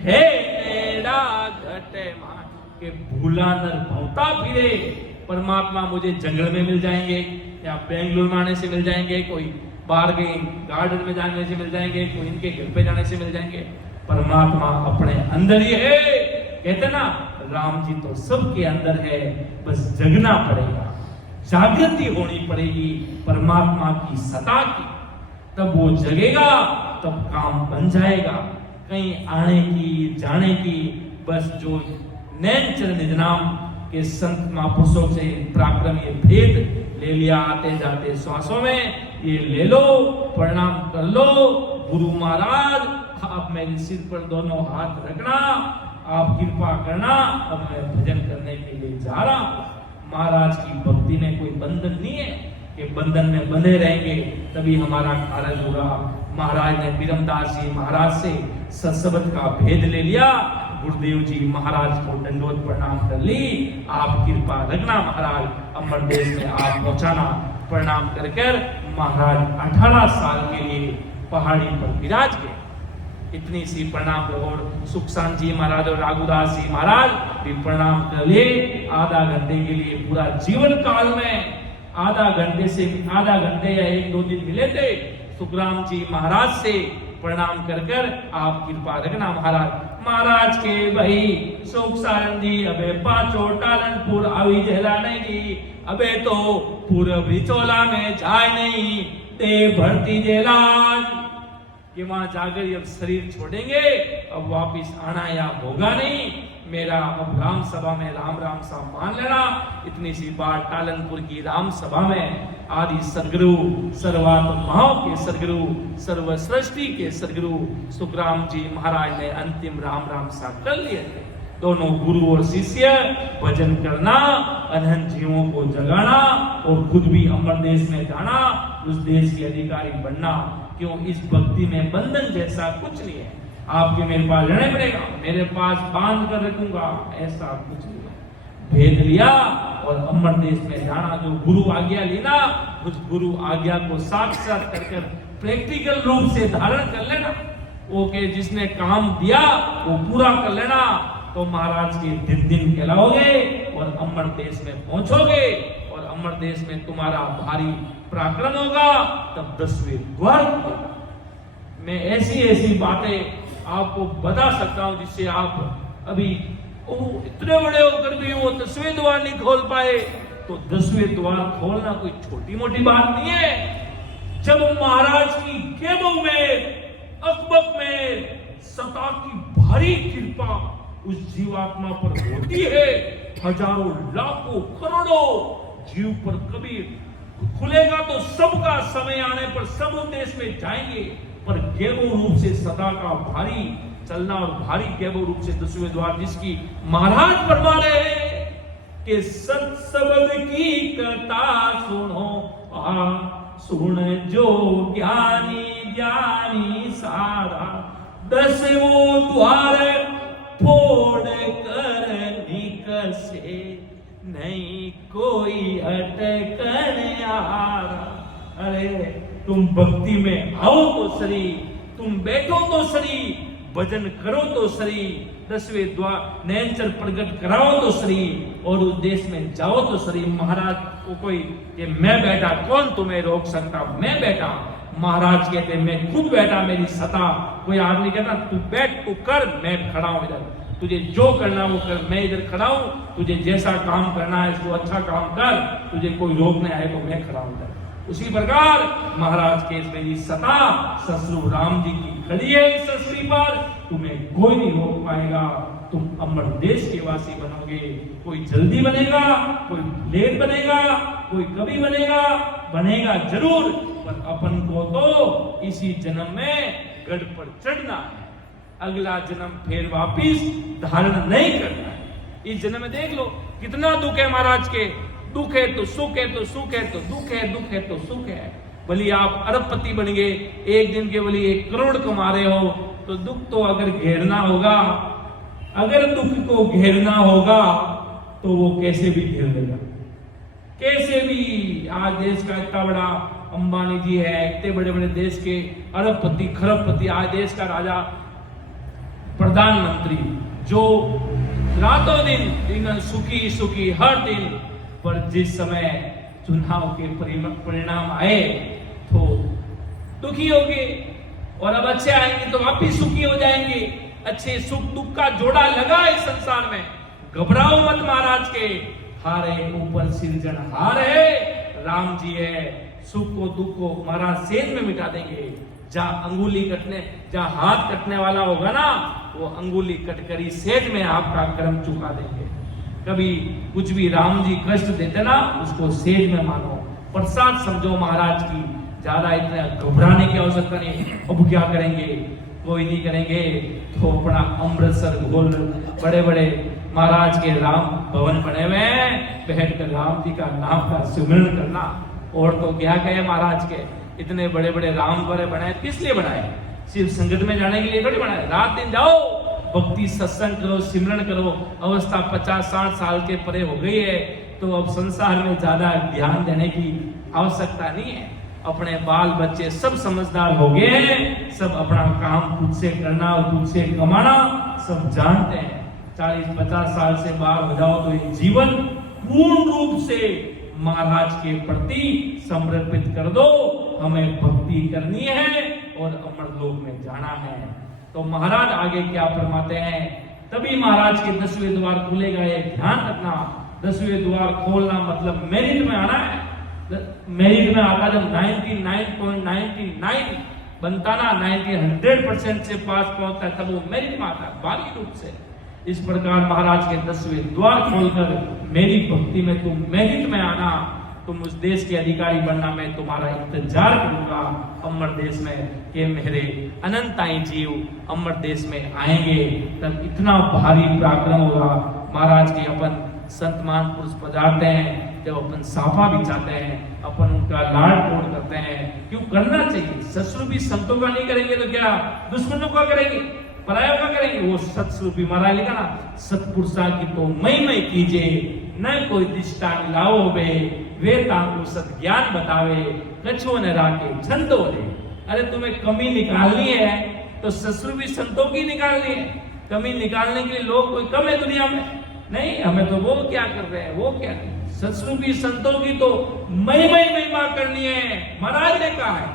हे मेरा घटे मान। के भूला नर भौता फिरे, परमात्मा मुझे जंगल में मिल जाएंगे, या बेंगलुरु में आने से मिल जाएंगे, कोई बाहर गई गार्डन में जाने से मिल जाएंगे, कोई इनके घर पे जाने से मिल जाएंगे। परमात्मा अपने अंदर ही है। कहते ना, राम जी तो सबके अंदर है, बस जगना पड़ेगा, जागृति होनी पड़ेगी परमात्मा की सत्ता की, तब वो जगेगा, तब काम बन जाएगा। कहीं आने की जाने की, बस जो नैन चरण निज नाम के संत महापुरुषों से पराक्रम ये भेद ले लिया, आते जाते श्वासों में ये ले लो, प्रणाम कर लो, गुरु महाराज आप मेरे सिर पर दोनों हाथ रखना, आप कृपा करना, अब मैं भजन करने के लिए जा रहा हूं। महाराज की भक्ति में कोई बंधन नहीं है कि बंधन में बंधे रहेंगे तभी हमारा कार्य होगा। महाराज ने बिरमदास जी महाराज से सत्सबद का भेद ले लिया, गुरुदेव जी महाराज को दंडवत प्रणाम कर ली, आप कृपा रखना महाराज, अमर देश में आप पहुंचाना। प्रणाम कर महाराज 18 साल के लिए पहाड़ी पर विराज गए। इतनी सी प्रणाम, और सुखसान जी महाराज और राघुदास जी महाराज भी प्रणाम कर लिए। आधा घंटे के लिए, पूरा जीवन काल में आधा घंटे या 1-2 दिन मिले थे सुखराम जी महाराज से। प्रणाम कर आप कृपा रखना महाराज के भाई सुख सारण जी अबे पांचो टालनपुर आवी जहला नहीं जी, अबे तो पूर्व बिचोला में जाए नहीं ते भरती जेलाज, कि वहां जाकर अब शरीर छोड़ेंगे, अब वापिस आना या होगा नहीं मेरा। अब राम सभा में राम सा मान लेना। इतनी सी बात टालनपुर की राम सभा में आदि सदगुरु, सर्वात्माओं के सदगुरु, सर्व सृष्टि के सदगुरु सुखराम जी महाराज ने अंतिम राम सा कर लिए थे। दोनों गुरु और शिष्य भजन करना, अनंत जीवों को जगाना और खुद भी अमर देश में जाना, उस देश के अधिकारी बनना। क्यों? इस भक्ति में बंधन जैसा कुछ नहीं है। आपके मेरे पास रहने पड़ेगा, मेरे पास बांध कर रखूंगा, ऐसा कुछ नहीं है। भेद लिया और अमर देश में जाना, जो गुरु आज्ञा लेना, उस गुरु आज्ञा को साक्षात कर प्रैक्टिकल रूप से धारण कर लेना। ओके, जिसने काम दिया वो पूरा कर लेना, तो महाराज के दिन कहलाओगे और अमर देश में पहुंचोगे, और अमर देश में तुम्हारा भारी पराक्रम होगा, तब 10वें द्वार खुलेगा। मैं ऐसी बातें आपको बता सकता हूं जिससे आप अभी इतने बड़े होकर भी वो 10वें द्वार नहीं खोल पाए। तो 10वें द्वार खोलना कोई छोटी मोटी बात नहीं है। जब महाराज की गेबों में, अकबक में सता की भारी कृपा उस जीवात्मा पर होती है, हजारों लाखों करोड़ों जीव पर कभी खुलेगा तो सबका समय आने पर सब देश में जाएंगे। पर गेबो रूप से सदा का भारी चलना और भारी गेबो रूप से 10वें द्वार जिसकी महाराज फरमा रहे हैं कि सत्सबद की कथा सुनो, सुन जो ज्ञानी सारा, 10वें द्वार फोड़ कर निकसे, नहीं कोई अटकन आ रहा। अरे तुम भक्ति में आओ तो सही, तुम बैठो तो सही, भजन करो तो सही, 10वें द्वार नयनचर प्रकट कराओ तो सही, और उस देश में जाओ तो सही। महाराज को कोई कि मैं बैठा, कौन तुम्हें रोक सकता, मैं बैठा। महाराज कहते मैं खुद बैठा, मेरी सत्ता। कोई आदमी कहता तू बैठ, तू कर, मैं खड़ा हूं इधर, तुझे जो करना वो कर, मैं इधर खड़ा हूं, तुझे जैसा काम करना है इसको अच्छा काम कर, तुझे कोई रोकने आए तो मैं खड़ा हूं इधर। उसी प्रकार महाराज के मेरी सत्ता ससुर राम जी की खड़ी है इस सृष्टि पर, तुम्हें कोई नहीं रोक पाएगा। तुम अमर देश के वासी बनोगे। कोई जल्दी बनेगा, कोई लेट बनेगा, कोई कभी बनेगा, बनेगा जरूर, पर अपन को तो इसी जन्म में गढ़ पर चढ़ना है। अगला जन्म फिर वापिस धारण नहीं करना है। इस जन्म में देख लो कितना दुख है महाराज के। दुख है तो सुख है, तो सुख है तो दुख है, दुख है तो सुख है। भले आप अरबपति बन गए, एक दिन के भले 1 करोड़ कमा रहे हो, तो दुख तो अगर घेरना होगा, अगर दुख को घेरना होगा तो वो कैसे भी घेर लेगा, कैसे भी। आज देश का इतना बड़ा अंबानी जी है, इतने बड़े बड़े देश के अरबपति खरबपति, आज देश का राजा प्रधानमंत्री, जो रातों दिन सुखी सुखी हर दिन, पर जिस समय चुनाव के परिणाम आए तो दुखी हो गए, और अब अच्छे आएंगे तो वापिस सुखी हो जाएंगे। अच्छे सुख दुख का जोड़ा लगा इस संसार में। घबराओ मत महाराज के, हारे ऊपर सिरजनहार है, राम जी है। सुख को दुख को महाराज सेज में मिटा देंगे। जहां अंगुली कटने, जहां हाथ कटने वाला होगा ना, वो अंगुली कटकरी सेज में आपका कर्म चुका देंगे। कभी कुछ भी राम जी कष्ट देते ना, उसको सेज में मानो, प्रसाद समझो महाराज की। ज्यादा इतना घबराने की आवश्यकता नहीं। अब क्या करेंगे, कोई नहीं करेंगे तो अपना अमृतसर घोल, बड़े बड़े महाराज के राम भवन बने हुए हैं, बैठ कर राम जी का नाम का सिमरन करना। और तो क्या कहे महाराज के, इतने बड़े बड़े राम बड़े बनाए, किस लिए बनाए? सिर्फ संगत में जाने के लिए थोड़ी बनाए। रात दिन जाओ, भक्ति सत्संग करो, सिमरन करो। अवस्था 50-60 साल के परे हो गई है, तो अब संसार में ज्यादा ध्यान देने की आवश्यकता नहीं है। अपने बाल बच्चे सब समझदार हो गए हैं, सब अपना काम खुद से करना और खुद से कमाना सब जानते हैं। 40-50 साल से बाहर हो जाओ तो ये जीवन पूर्ण रूप से महाराज के प्रति समर्पित कर दो। हमें भक्ति करनी है और अमर लोक में जाना है। तो महाराज आगे क्या फरमाते हैं, तभी महाराज के 10वें द्वार खुलेगा। ये ध्यान रखना, 10वें द्वार खोलना मतलब मेरिट में आना है। मेरिट में आता जब 99.99 बनता ना, 100% से पास पहुंचता है, तब वो मेरिट में आता है बारी रूप से। इस प्रकार महाराज के 10वें द्वार खोलकर मेरी भक्ति में तुम मेरिट में आना, तुम उस देश के अधिकारी बनना। मैं तुम्हारा इंतजार करूंगा अमर देश में कि मेरे अनंताई जीव अमर देश में आएंगे। तब इतना भारी पराक्रम होगा। महाराज के अपन संत महापुरुष पधारते हैं, जब अपन साफा बिछाते हैं, अपन उनका लाड़ कोड करते हैं। क्यों करना चाहिए? ससुर भी संतों का नहीं करेंगे तो क्या दुश्मनों का करेंगे, परायों का करेंगे? वो सत्स्वरूपी महाराज लिखा ना, सतपुरुषा की तो मई कीजिए, न कोई दृष्टांत लाओ बे, वे ताको सत ज्ञान बतावे, कछुओ न राखे छंदो रे। अरे तुम्हें कमी निकालनी है तो ससुर भी संतों की निकालनी है। कमी निकालने के लिए लोग कोई कम है दुनिया में? नहीं, हमें तो वो क्या कर रहे हैं, वो क्या नहीं। ससुर भी संतों की तो महिमा करनी है। महाराज ने कहा है,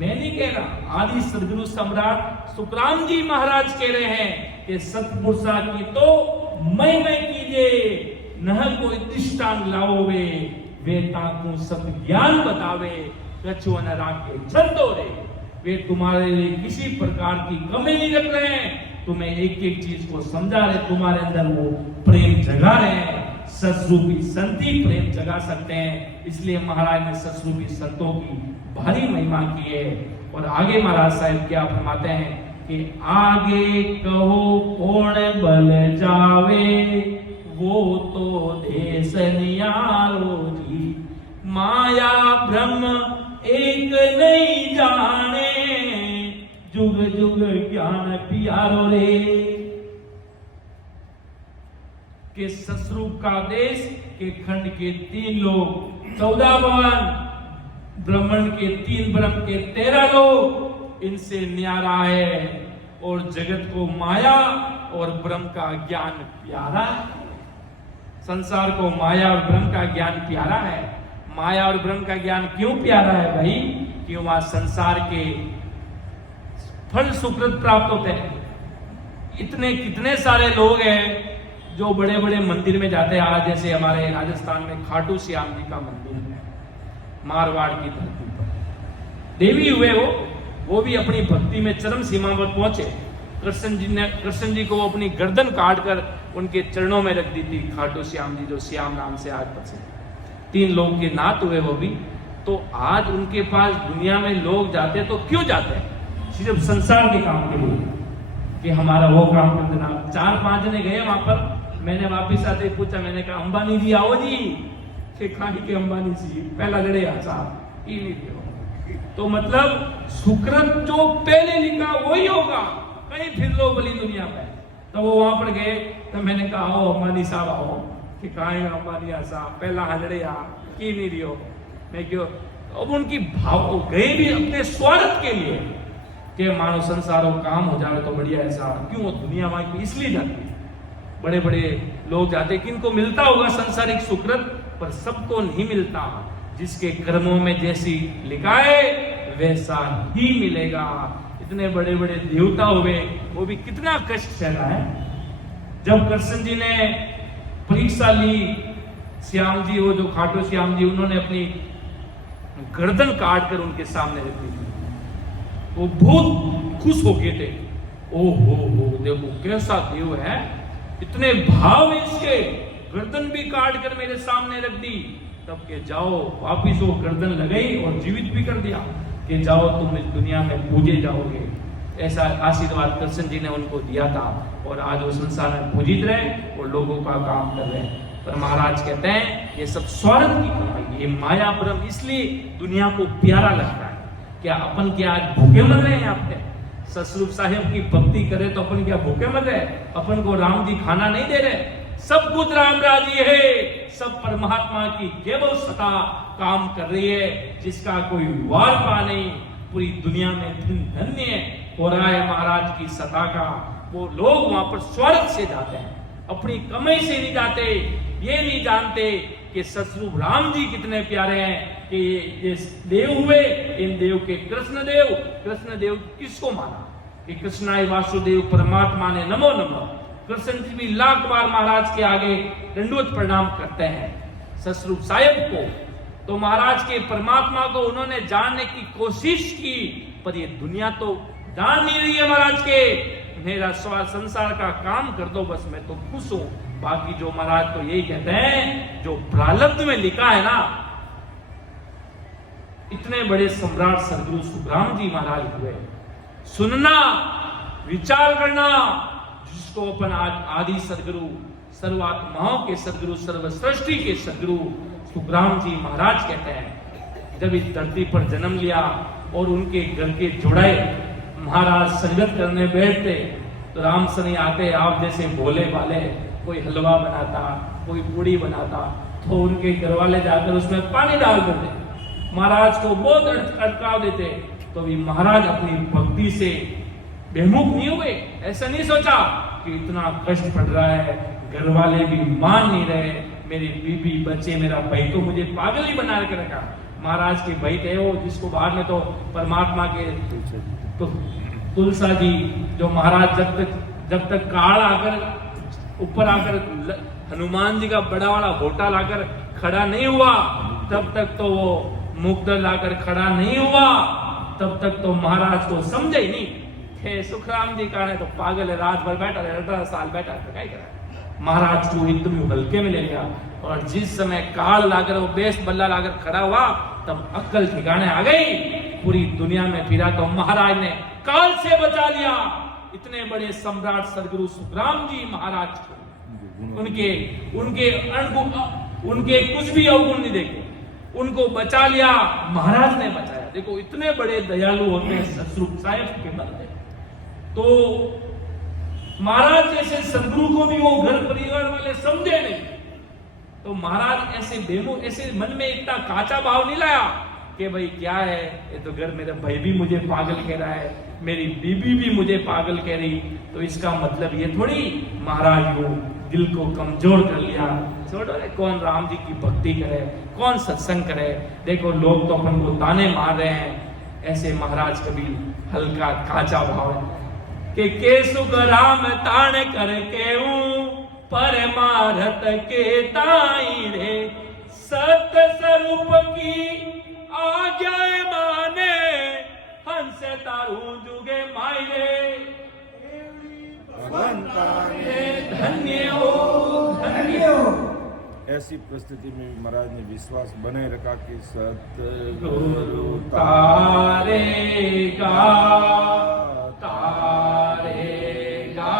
मैं नहीं कह रहा। आदि सदगुरु सम्राट सुखराम जी महाराज कह रहे हैं कि सतपुरुषा की तो महिमा कीजिए, न कोई दृष्टांत लाओगे, वे ताकू सत ज्ञान बतावे, कछुआ न राखे छंदो रे। वे तुम्हारे लिए किसी प्रकार की कमी नहीं रख रहे हैं, तुम्हें एक एक चीज को समझा रहे, तुम्हारे अंदर वो प्रेम जगा रहे हैं। सतरूपी संती प्रेम जगा सकते हैं, इसलिए महाराज ने सतरूपी संतों की भारी महिमा की है। और आगे महाराज साहब क्या फरमाते हैं कि आगे कहो कौन बल जावे, वो तो देश नियारो जी। माया ब्रह्म एक नहीं जाने, जुग जुग ज्ञान पियारो रे। के ससुर का देश के खंड के 3 लोग, 14 भवन, ब्राह्मण के 3 ब्रह्म के 13 लोग, इनसे न्यारा है और जगत को माया और ब्रह्म का ज्ञान प्यारा है। संसार को माया और ब्रह्म का ज्ञान प्यारा है। माया और ब्रह्म का ज्ञान क्यों प्यारा है भाई? क्यों वहां संसार के फल सुकृत प्राप्त होते हैं। इतने कितने सारे लोग हैं जो बड़े बड़े मंदिर में जाते हैं। आज जैसे हमारे राजस्थान में खाटू श्याम जी का मंदिर है, मारवाड़ की धरती पर देवी हुए वो भी अपनी भक्ति में चरम सीमा पर पहुंचे। कृष्ण जी को अपनी गर्दन काट कर उनके चरणों में रख दी थी खाटू श्याम जी, जो श्याम नाम से आज प्रसिद्ध। 3 लोग के नाथ हुए वो भी। तो आज उनके पास दुनिया में लोग जाते तो क्यों जाते हैं? सिर्फ संसार के काम के लिए कि हमारा वो काम कर देना। 4-5 जने गए वहां पर। मैंने वापिस आते पूछा, मैंने कहा अंबानी जी आओ जी, खानी के अंबानी जी पहला जड़े साहब ई नहीं दियो। तो मतलब सुकृत जो पहले लिखा वही होगा, कहीं फिर लो बली दुनिया में। तो वो वहां पर गए तो मैंने कहा आओ अंबानी साहब आओ, कि कहा अंबानी साहब पहला हजड़े की नहीं दियो। मैं क्यों? अब उनकी भाव को गए भी अपने स्वार्थ के लिए कि मानो संसारों काम हो जाए तो बढ़िया। ऐसा क्यों दुनिया वहां की इसलिए जाती है, बड़े बड़े लोग जाते कि इनको मिलता होगा संसारिक सुकृत, पर सबको नहीं मिलता। जिसके कर्मों में जैसी लिखा है वैसा ही मिलेगा। इतने बड़े बड़े देवता हुए, वो भी कितना कष्ट सहना है। जब कृष्ण जी ने परीक्षा ली, श्याम जी वो जो खाटू श्याम जी, उन्होंने अपनी गर्दन काट कर उनके सामने रख दी थी। वो बहुत खुश हो गए थे। ओ हो देखो कैसा देव है, इतने भाव इसके, गर्दन भी काट कर मेरे सामने रख दी। तब के जाओ वापिस वो गर्दन लगाई और जीवित भी कर दिया कि जाओ तुम इस दुनिया में पूजे जाओगे। ऐसा आशीर्वाद कृष्ण जी ने उनको दिया था और आज वो संसार में पूजित रहे और लोगों का काम कर रहे हैं। पर महाराज कहते हैं ये सब स्वार्थ की कमाई, ये माया ब्रह्म इसलिए दुनिया को प्यारा लगता है। क्या अपन क्या आज भूखे मर रहे हैं? आपने ससुर साहिब की भक्ति करे तो अपन क्या भूखे मर रहे? अपन को राम जी खाना नहीं दे रहे? सब कुछ राम राजी है, सब परमात्मा की केवल सत्ता काम कर रही है, जिसका कोई वार पा नहीं। पूरी दुनिया में धन्य हो रहा है महाराज की सत्ता का। वो लोग वहां पर स्वर्ग से जाते हैं, अपनी कमाई से नहीं जाते। ये नहीं जानते कि ससुर राम जी कितने प्यारे हैं कि ये देव हुए, इन देव के कृष्ण देव किसको माना कि कृष्णाय वासुदेव परमात्मा ने नमो नमः। कृष्ण जी भी लाख बार महाराज के आगे दंडवत प्रणाम करते हैं ससुर साहिब को। तो महाराज के परमात्मा को उन्होंने जानने की कोशिश की, पर ये दुनिया तो जान नहीं रही है महाराज के। मेरा संसार का काम कर दो बस, मैं तो खुश हूं। बाकी जो महाराज तो यही कहते हैं जो प्रारब्ध में लिखा है ना। इतने बड़े सम्राट सदगुरु सुखराम जी महाराज हुए। सुनना, विचार करना, जिसको अपन आज आदि सदगुरु, सर्वात्माओं के सदगुरु, सर्व सृष्टि के सदगुरु सुखराम जी महाराज कहते हैं। जब इस धरती पर जन्म लिया और उनके घर के जुड़े महाराज संगत करने बैठते तो राम सनी आते, आप जैसे भोले भाले, कोई हलवा बनाता, कोई पूड़ी बनाता, तो उनके घर वाले जाकर उसमें पानी डाल देते, महाराज को बहुत अटकाव देते। तो भी महाराज अपनी भक्ति से बेमुख नहीं हुए। ऐसा नहीं सोचा कि इतना कष्ट पड़ रहा है, घर वाले भी मान नहीं रहे, मेरी बीबी बच्चे, मेरा भाई तो मुझे पागल ही बना के रखा। महाराज के भाई थे वो, जिसको बाद में तो परमात्मा के तो तुलसा जी, जो महाराज जब तक काल आकर ऊपर आकर हनुमान जी का बड़ा वाला घोटा लाकर खड़ा नहीं हुआ, तब तक तो वो मुक्तर लाकर खड़ा नहीं हुआ, तब तक तो महाराज को समझे ही नहीं कि सुखराम जी का है तो पागल है, रात भर बैठा रहे, 18 साल बैठा तो क्या करा। महाराज को एकदम हल्के में ले लिया और जिस समय काल लाकर वो बेस बल्ला लाकर खड़ा हुआ, तब अक्ल ठिकाने आ गई। पूरी दुनिया में फिरा तो महाराज ने काल से बचा लिया। इतने बड़े सम्राट सदगुरु सुखराम जी महाराज को उनके कुछ भी अवगुण नहीं देखे, उनको बचा लिया, महाराज ने बचाया। देखो इतने बड़े दयालु होते हैं ससुर साहिब के बंदे। तो महाराज जैसे सदगुरु को भी वो घर परिवार वाले समझे नहीं, तो महाराज ऐसे बेमो ऐसे मन में इतना काचा भाव नहीं लाया कि भाई क्या है, ये तो घर मेरा भाई भी मुझे पागल कह रहा है, मेरी बीबी भी मुझे पागल कह रही, तो इसका मतलब ये थोड़ी महाराज वो दिल को कमजोर कर लिया। छोड़ो रे, कौन राम जी की भक्ति करे, कौन सत्संग करे। देखो लोग तो अपन को ताने मार रहे हैं, ऐसे महाराज कभी हल्का काचा भाव के सुख राम ताण कर केऊ परमारथ के ताई रे, सत स्वरूप की आज्ञा माने हंस तारू जुगे मायरे। धन्य हो, धन्य हो। ऐसी परिस्थिति में भी महाराज ने विश्वास बनाए रखा कि सतगुरु तारेगा तारेगा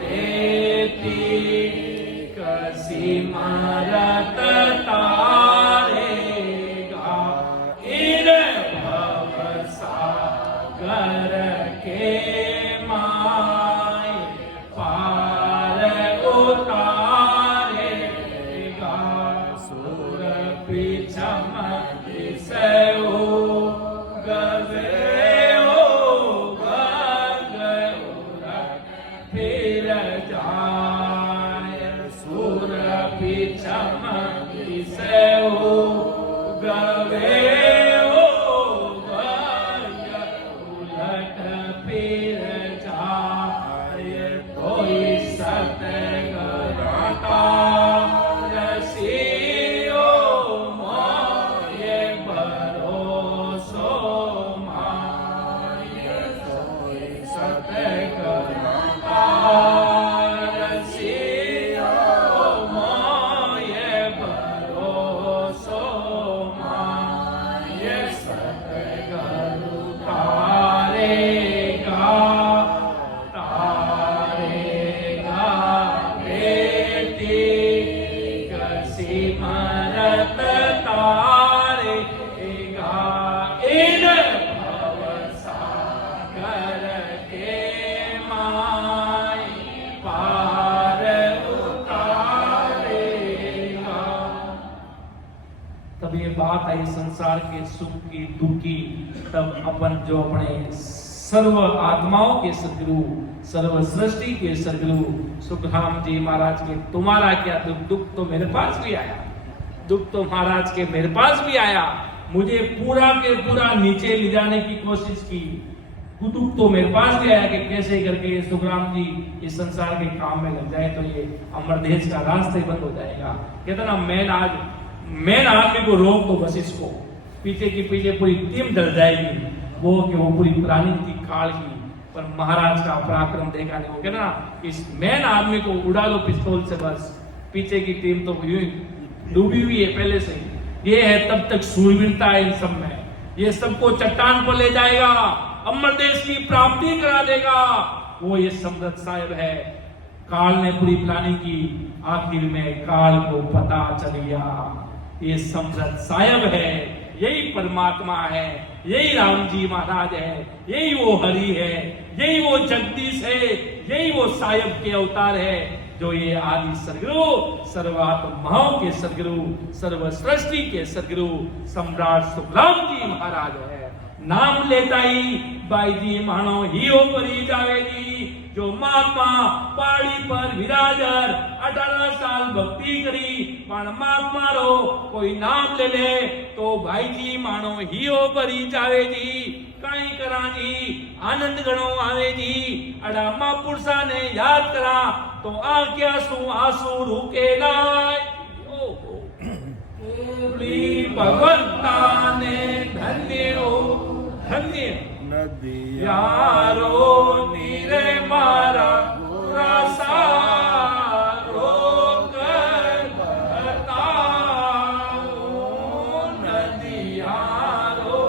तेती कसी मरत तारेगा, इन भव सागर के माय पार उतारेगा, सुर पिछम से फिर जाय, सुर पिछम से गवे उलट फिर जाय, कोई सतगुरता रसियो मोये भरोसो माय, कोई सतगुरता रसियो मोये भरोसो माय, सतगुरु तारेगा तारेगा बेटी कसी मरत तारेगा, इन भव सागर के माय पार उतारेगा। तब ये बात आई संसार के सुख की दुख की, तब अपन जो अपने सर्व आत्माओं के सदगुरु, सर्व सृष्टि के सदगुरु सुखराम जी महाराज के, तुम्हारा क्या दुख, दुख तो मेरे पास भी आया, दुख तो महाराज के मेरे पास भी आया, मुझे पूरा के पूरा नीचे ले जाने की कोशिश की, दुख तो मेरे पास भी आया कि कैसे करके सुखराम जी इस संसार के काम में लग जाए तो ये अमरदेश का रास्ता ही बंद हो जाएगा। कहता ना मेन आदमी को रोक तो बस इसको, पीछे की पीछे पूरी टीम डर जाएगी, वो कि वो पूरी पुरानी थी काल की, पर महाराज का पराक्रम देखा नहीं। वो कहना ना इस मेन आदमी को उड़ा लो पिस्तौल से, बस पीछे की टीम तो यूं ही डूबी हुई है पहले से। ये है तब तक सूरवीरता है इन सब में, ये सबको चट्टान पर ले जाएगा, अमरदेश की प्राप्ति करा देगा, वो ये समरथ साहिब है। काल ने पूरी प्लानिंग की, आखिर में काल को पता चल गया ये समरथ साहिब है, यही परमात्मा है, यही राम जी महाराज है, यही वो हरि है, यही वो जगदीश है, यही वो साहिब के अवतार है, जो ये आदि सदगुरु, सर्वात्माओं के सदगुरु, सर्व सृष्टि के सदगुरु सम्राट सुखराम जी महाराज है। नाम लेता ही बाई जी मानो ही हो परी जावेगी, जो महात्मा पहाड़ी पर विराजर 18 साल भक्ति करी, पण महात्मा रो कोई नाम ले ले तो भाई जी मानो ही हो परी जावेगी। कई करा जी आनंद गणो आवे जी, अड़ा महापुरुषा ने याद करा तो आंखें आंसू रुके लाए। भगवंता ने धन्य हो धन्य नदी यारो नीरे मारा पूरा सारो कर बताओ, नदी यारो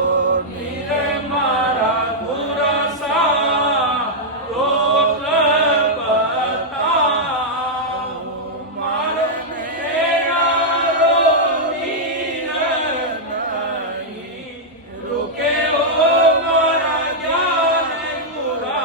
नीरे मारा पूरा सारो कर बताओ, मारे मेरा रो नीर नहीं रुके हो मारा ज्ञान गुरा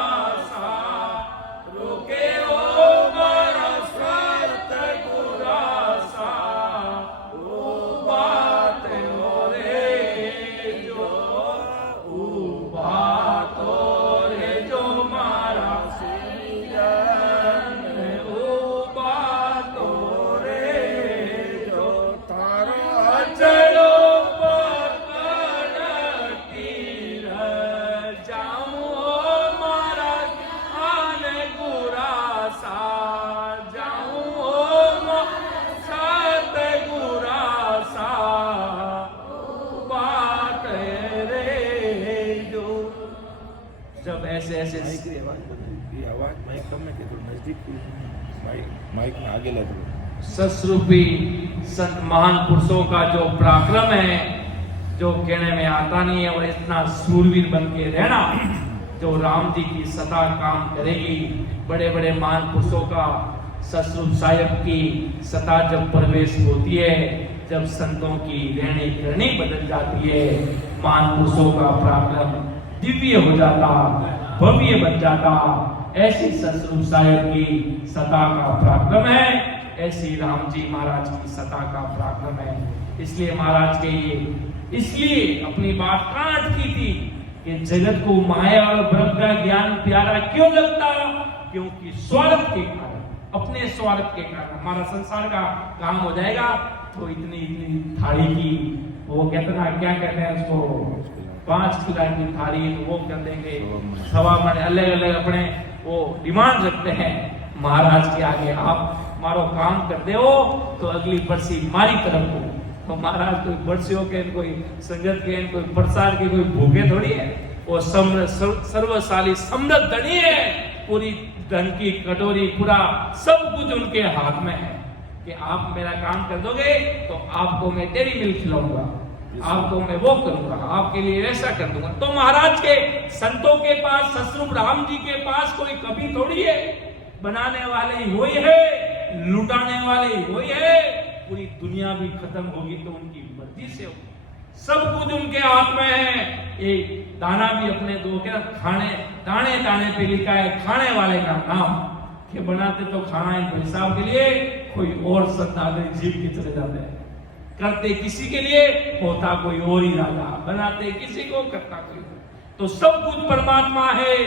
ये आवाज माइक कम में के थोड़ा नजदीक माइक में आगे ला दो। ससरूपी संत महान पुरुषों का जो पराक्रम है, जो कहने में आता नहीं है, और इतना सूरवीर बन के रहना, जो राम जी की सदा काम करेगी। बड़े बड़े महान पुरुषों का ससरूप साहिब की सता जब प्रवेश होती है, जब संतों की रहनी करनी बदल जाती है, महान पुरुषों का पराक्रम दिव्य हो जाता, भव्य बन जाता। ऐसी ससरूप साहिब की सता का पराक्रम है, ऐसी राम जी महाराज की सता का पराक्रम है। इसलिए महाराज के इसलिए अपनी बात काट की थी कि जगत को माया और ब्रह्म का ज्ञान प्यारा क्यों लगता? क्योंकि स्वार्थ के कारण, अपने स्वार्थ के कारण हमारा संसार का काम हो जाएगा तो इतनी इतनी थाली की, वो कहते ना, क्या कहते हैं उसको, 5 किलो की थाली, तो वो कर देंगे 1.25 मन, अलग अलग अपने वो डिमांड रखते हैं। महाराज के आगे आप मारो काम कर दे हो तो अगली बरसी मारी तरफ हो। तो महाराज कोई बरसियों के, कोई संगत के, कोई प्रसाद के, कोई भूखे थोड़ी है। वो सर्वशाली समृद्ध धनी है, पूरी धन की कटोरी, पूरा सब कुछ उनके हाथ में है कि आप मेरा काम कर दोगे तो आपको मैं डेयरी मिल्क खिलाऊंगा, आपको मैं वो करूंगा, आपके लिए ऐसा कर दूंगा। तो महाराज के संतों के पास, ससरूप राम जी के पास कोई कभी थोड़ी है, बनाने वाले ही वही है, लुटाने वाले ही वही है। पूरी दुनिया भी खत्म होगी तो उनकी मर्जी से होगी, सब कुछ उनके हाथ में है। एक दाना भी अपने दो क्या खाने, दाने दाने पे लिखा है खाने वाले का नाम, कि बनाते तो खाना है भाई साहब के लिए, कोई और संतान जीव के चले जाते हैं, करते किसी के लिए, होता कोई और ही रहता, बनाते किसी को, करता कोई। तो सब कुछ परमात्मा है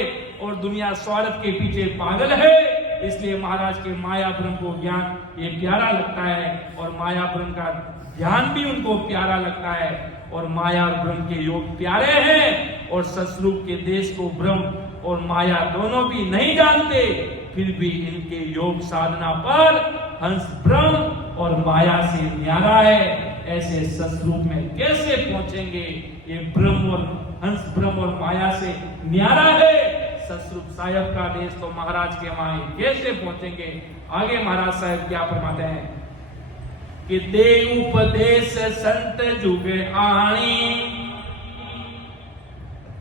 और दुनिया स्वार्थ के पीछे पागल है। इसलिए महाराज के माया ब्रह्म को ज्ञान ये प्यारा लगता है, और माया ब्रह्म का ध्यान भी उनको प्यारा लगता है, और माया और ब्रह्म के योग प्यारे हैं। और ससरूप के देश को ब्रह्म और माया दोनों भी नहीं जानते, फिर भी इनके योग साधना पर हंस ब्रह्म और माया से न्यारा है। ऐसे ससरूप में कैसे पहुंचेंगे? ये ब्रह्म और हंस ब्रह्म और माया से न्यारा है। ससरूप साहिब का देश तो महाराज के वहां कैसे पहुंचेंगे? आगे महाराज साहिब क्या फरमाते हैं कि दे उपदेश संत जुग आणी,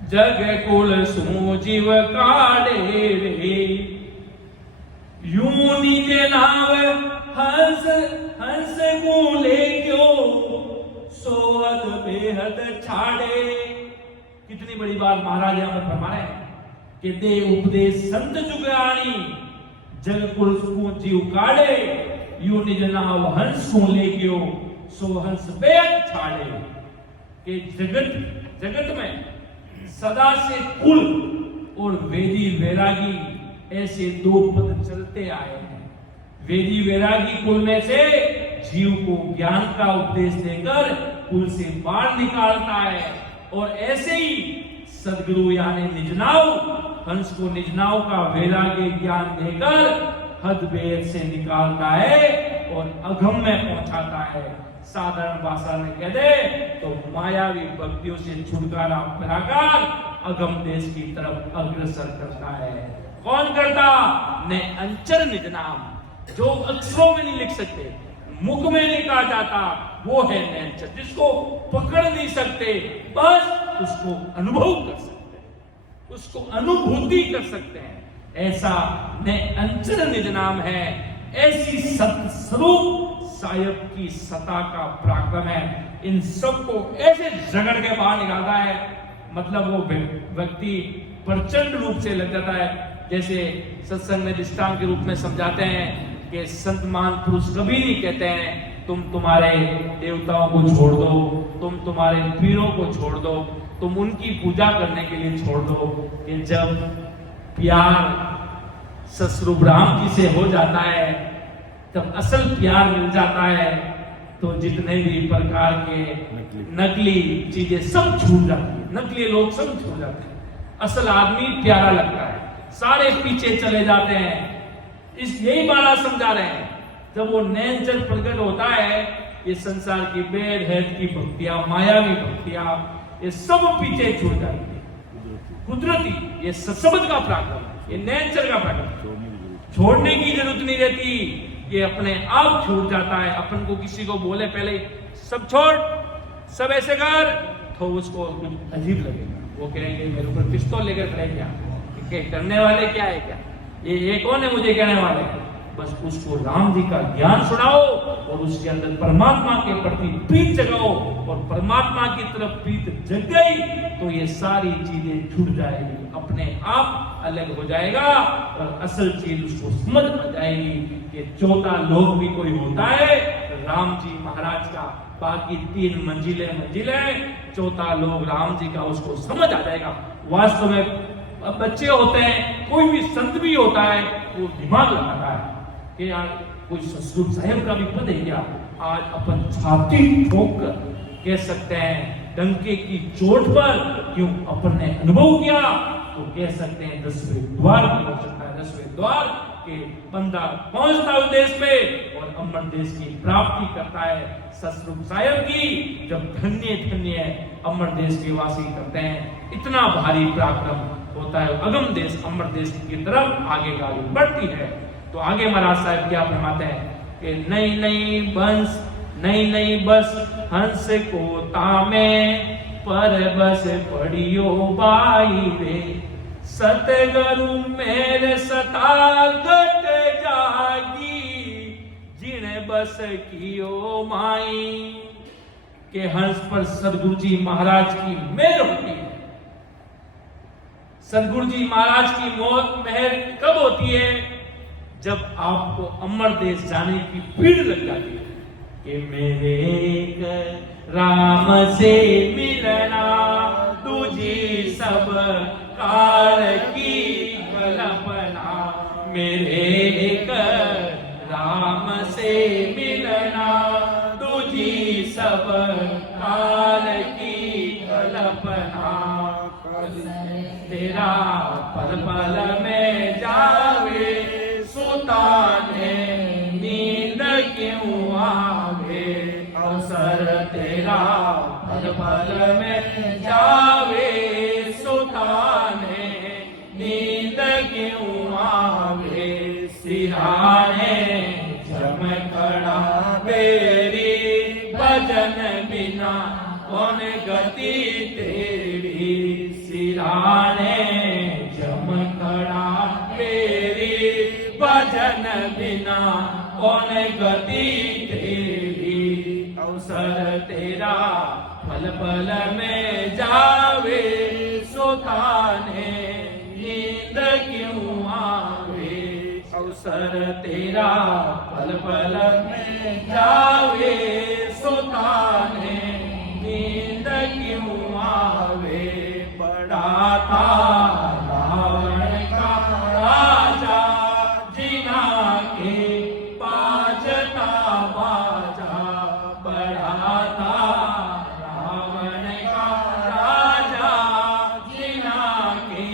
जग कुल सू जीव काढ़े रे, यूं निज नाव हंस हंस को ले क्यों, सोहद बेहद छाड़े। कितनी बड़ी बात महाराज यहां पर फरमा रहे हैं कि दे उपदेश संत जुग आणी, जग कुल सू जीव काढ़े, यूं निज नाव हंस को ले क्यों, सो हंस बेहद छाड़े। कि जगत में सदा से कुल और वेदी वैरागी ऐसे 2 पद चलते आए हैं। वेदी वैरागी कुल में से जीव को ज्ञान का उपदेश देकर कुल से बाहर निकालता है, और ऐसे ही सदगुरु यानी निजनाव हंस को निजनाव का वैराग्य ज्ञान देकर हद भेद से निकालता है और अगम में पहुंचाता है। साधारण भाषा में कह दे तो मायावी भक्तियों से छुटकारा पाकर अगम देश की तरफ अग्रसर करता है। कौन करता? ने अंचर निज नाम, जो अक्षरों में नहीं लिख सकते, मुख में नहीं कहा जाता, वो है नैनचर, जिसको पकड़ नहीं सकते, बस उसको अनुभव कर सकते हैं, उसको अनुभूति कर सकते हैं। ऐसा ने अंचर निज नाम है। ऐसी सत स्वरूप साहिब की सता का पराक्रम है। इन सबको ऐसे झगड़ के बाहर निकालता है, मतलब वो व्यक्ति प्रचंड रूप से लग जाता है। जैसे सत्संग में दृष्टांत के रूप में समझाते हैं कि संत महान पुरुष कभी नहीं कहते हैं तुम तुम्हारे देवताओं को छोड़ दो, तुम तुम्हारे पीरों को छोड़ दो, तुम उनकी पूजा करने के लिए छोड़ दो। कि जब प्यार ससरूप राम जी से हो जाता है, तब असल प्यार मिल जाता है, तो जितने भी प्रकार के नकली चीजें सब छूट जाती है, नकली लोग सब छूट जाते हैं, असल आदमी प्यारा लगता है, सारे पीछे चले जाते हैं। इस यही बात समझा रहे हैं। जब वो नैनचर प्रकट होता है, ये संसार की बेद हैत की भक्तियां, मायावी भक्तियां, ये सब पीछे छूट जाती है। कुदरती, ये ससबद का पराक्रम है, ये नेचर का पराक्रम। छोड़ने की जरूरत छोड़ने की जरूरत नहीं रहती, ये अपने आप छूट जाता है। अपन को किसी को बोले पहले सब छोड़, सब ऐसे कर, तो उसको कुछ अजीब लगेगा, वो कहेंगे मेरे ऊपर पिस्तौल लेकर खड़े क्या, करने वाले क्या है, क्या ये कौन है मुझे कहने वाले। बस उसको राम जी का ज्ञान सुनाओ और उसके अंदर परमात्मा के प्रति प्रीत जगाओ, और परमात्मा की तरफ प्रीत जग गई तो ये सारी चीजें छूट जाएगी, अपने आप अलग हो जाएगा और असल चीज उसको समझ आ जाएगी कि चौथा लोक भी कोई होता है, राम जी महाराज का, बाकी 3 मंजिलें, चौथा लोक राम जी का, उसको समझ आ जाएगा। वास्तव में अब बच्चे होते हैं, कोई भी संत भी होता है, वो दिमाग लगाता है कि यार कोई ससुर साहब का भी पद है क्या, आज अपन छाती ठोक कर कह सकते हैं, डंके की चोट पर, क्यों अपन ने अनुभव किया तो कह सकते हैं 10वें द्वार भी हो सकता है, 10वें द्वार के बंदा पहुंचता है देश पे और अमर देश की प्राप्ति करता है। ससुर साहब की जब धन्य धन्य अमर देश के वासी करते हैं, इतना भारी पराक्रम होता है, अगम देश अमर देश की तरफ आगे गाड़ी बढ़ती है। तो आगे महाराज साहब क्या फरमाते हैं कि नई नई बस हंस को तामे, पर बस पड़ियो बाई रे, सतगुरु मेरे सतागत जागी, जिने बस कियो माई। के हंस पर सदगुरु जी महाराज की मेहर होती है। सदगुरु जी महाराज की मेहर कब होती है, जब आपको अमर देश जाने की भीड़ लग जाती है कि मेरे एक राम से मिलना, तुझी सब काल की कल्पना, मेरे एक राम से मिलना, तुझी सब काल की कल्पना, तेरा पल पल में जावे, सुताने नींद क्यों आवे, अवसर तेरा पल पल में जावे, सुताने नींद क्यों आवे, सिराने चमकड़ा बेरी, भजन बिना कौन गति तेरी, सिराने चमकड़ा बेरी, भजन बिना कौन गति तेरी, अवसर तेरा पल पल में जावे, सोताने नींद क्यों आवे, अवसर तेरा पल पल में जावे, सोताने नींद क्यों आवे, बड़ा था रावण का राजा, जिना के बाजता बाजा, बड़ा था रावण का राजा, जिना के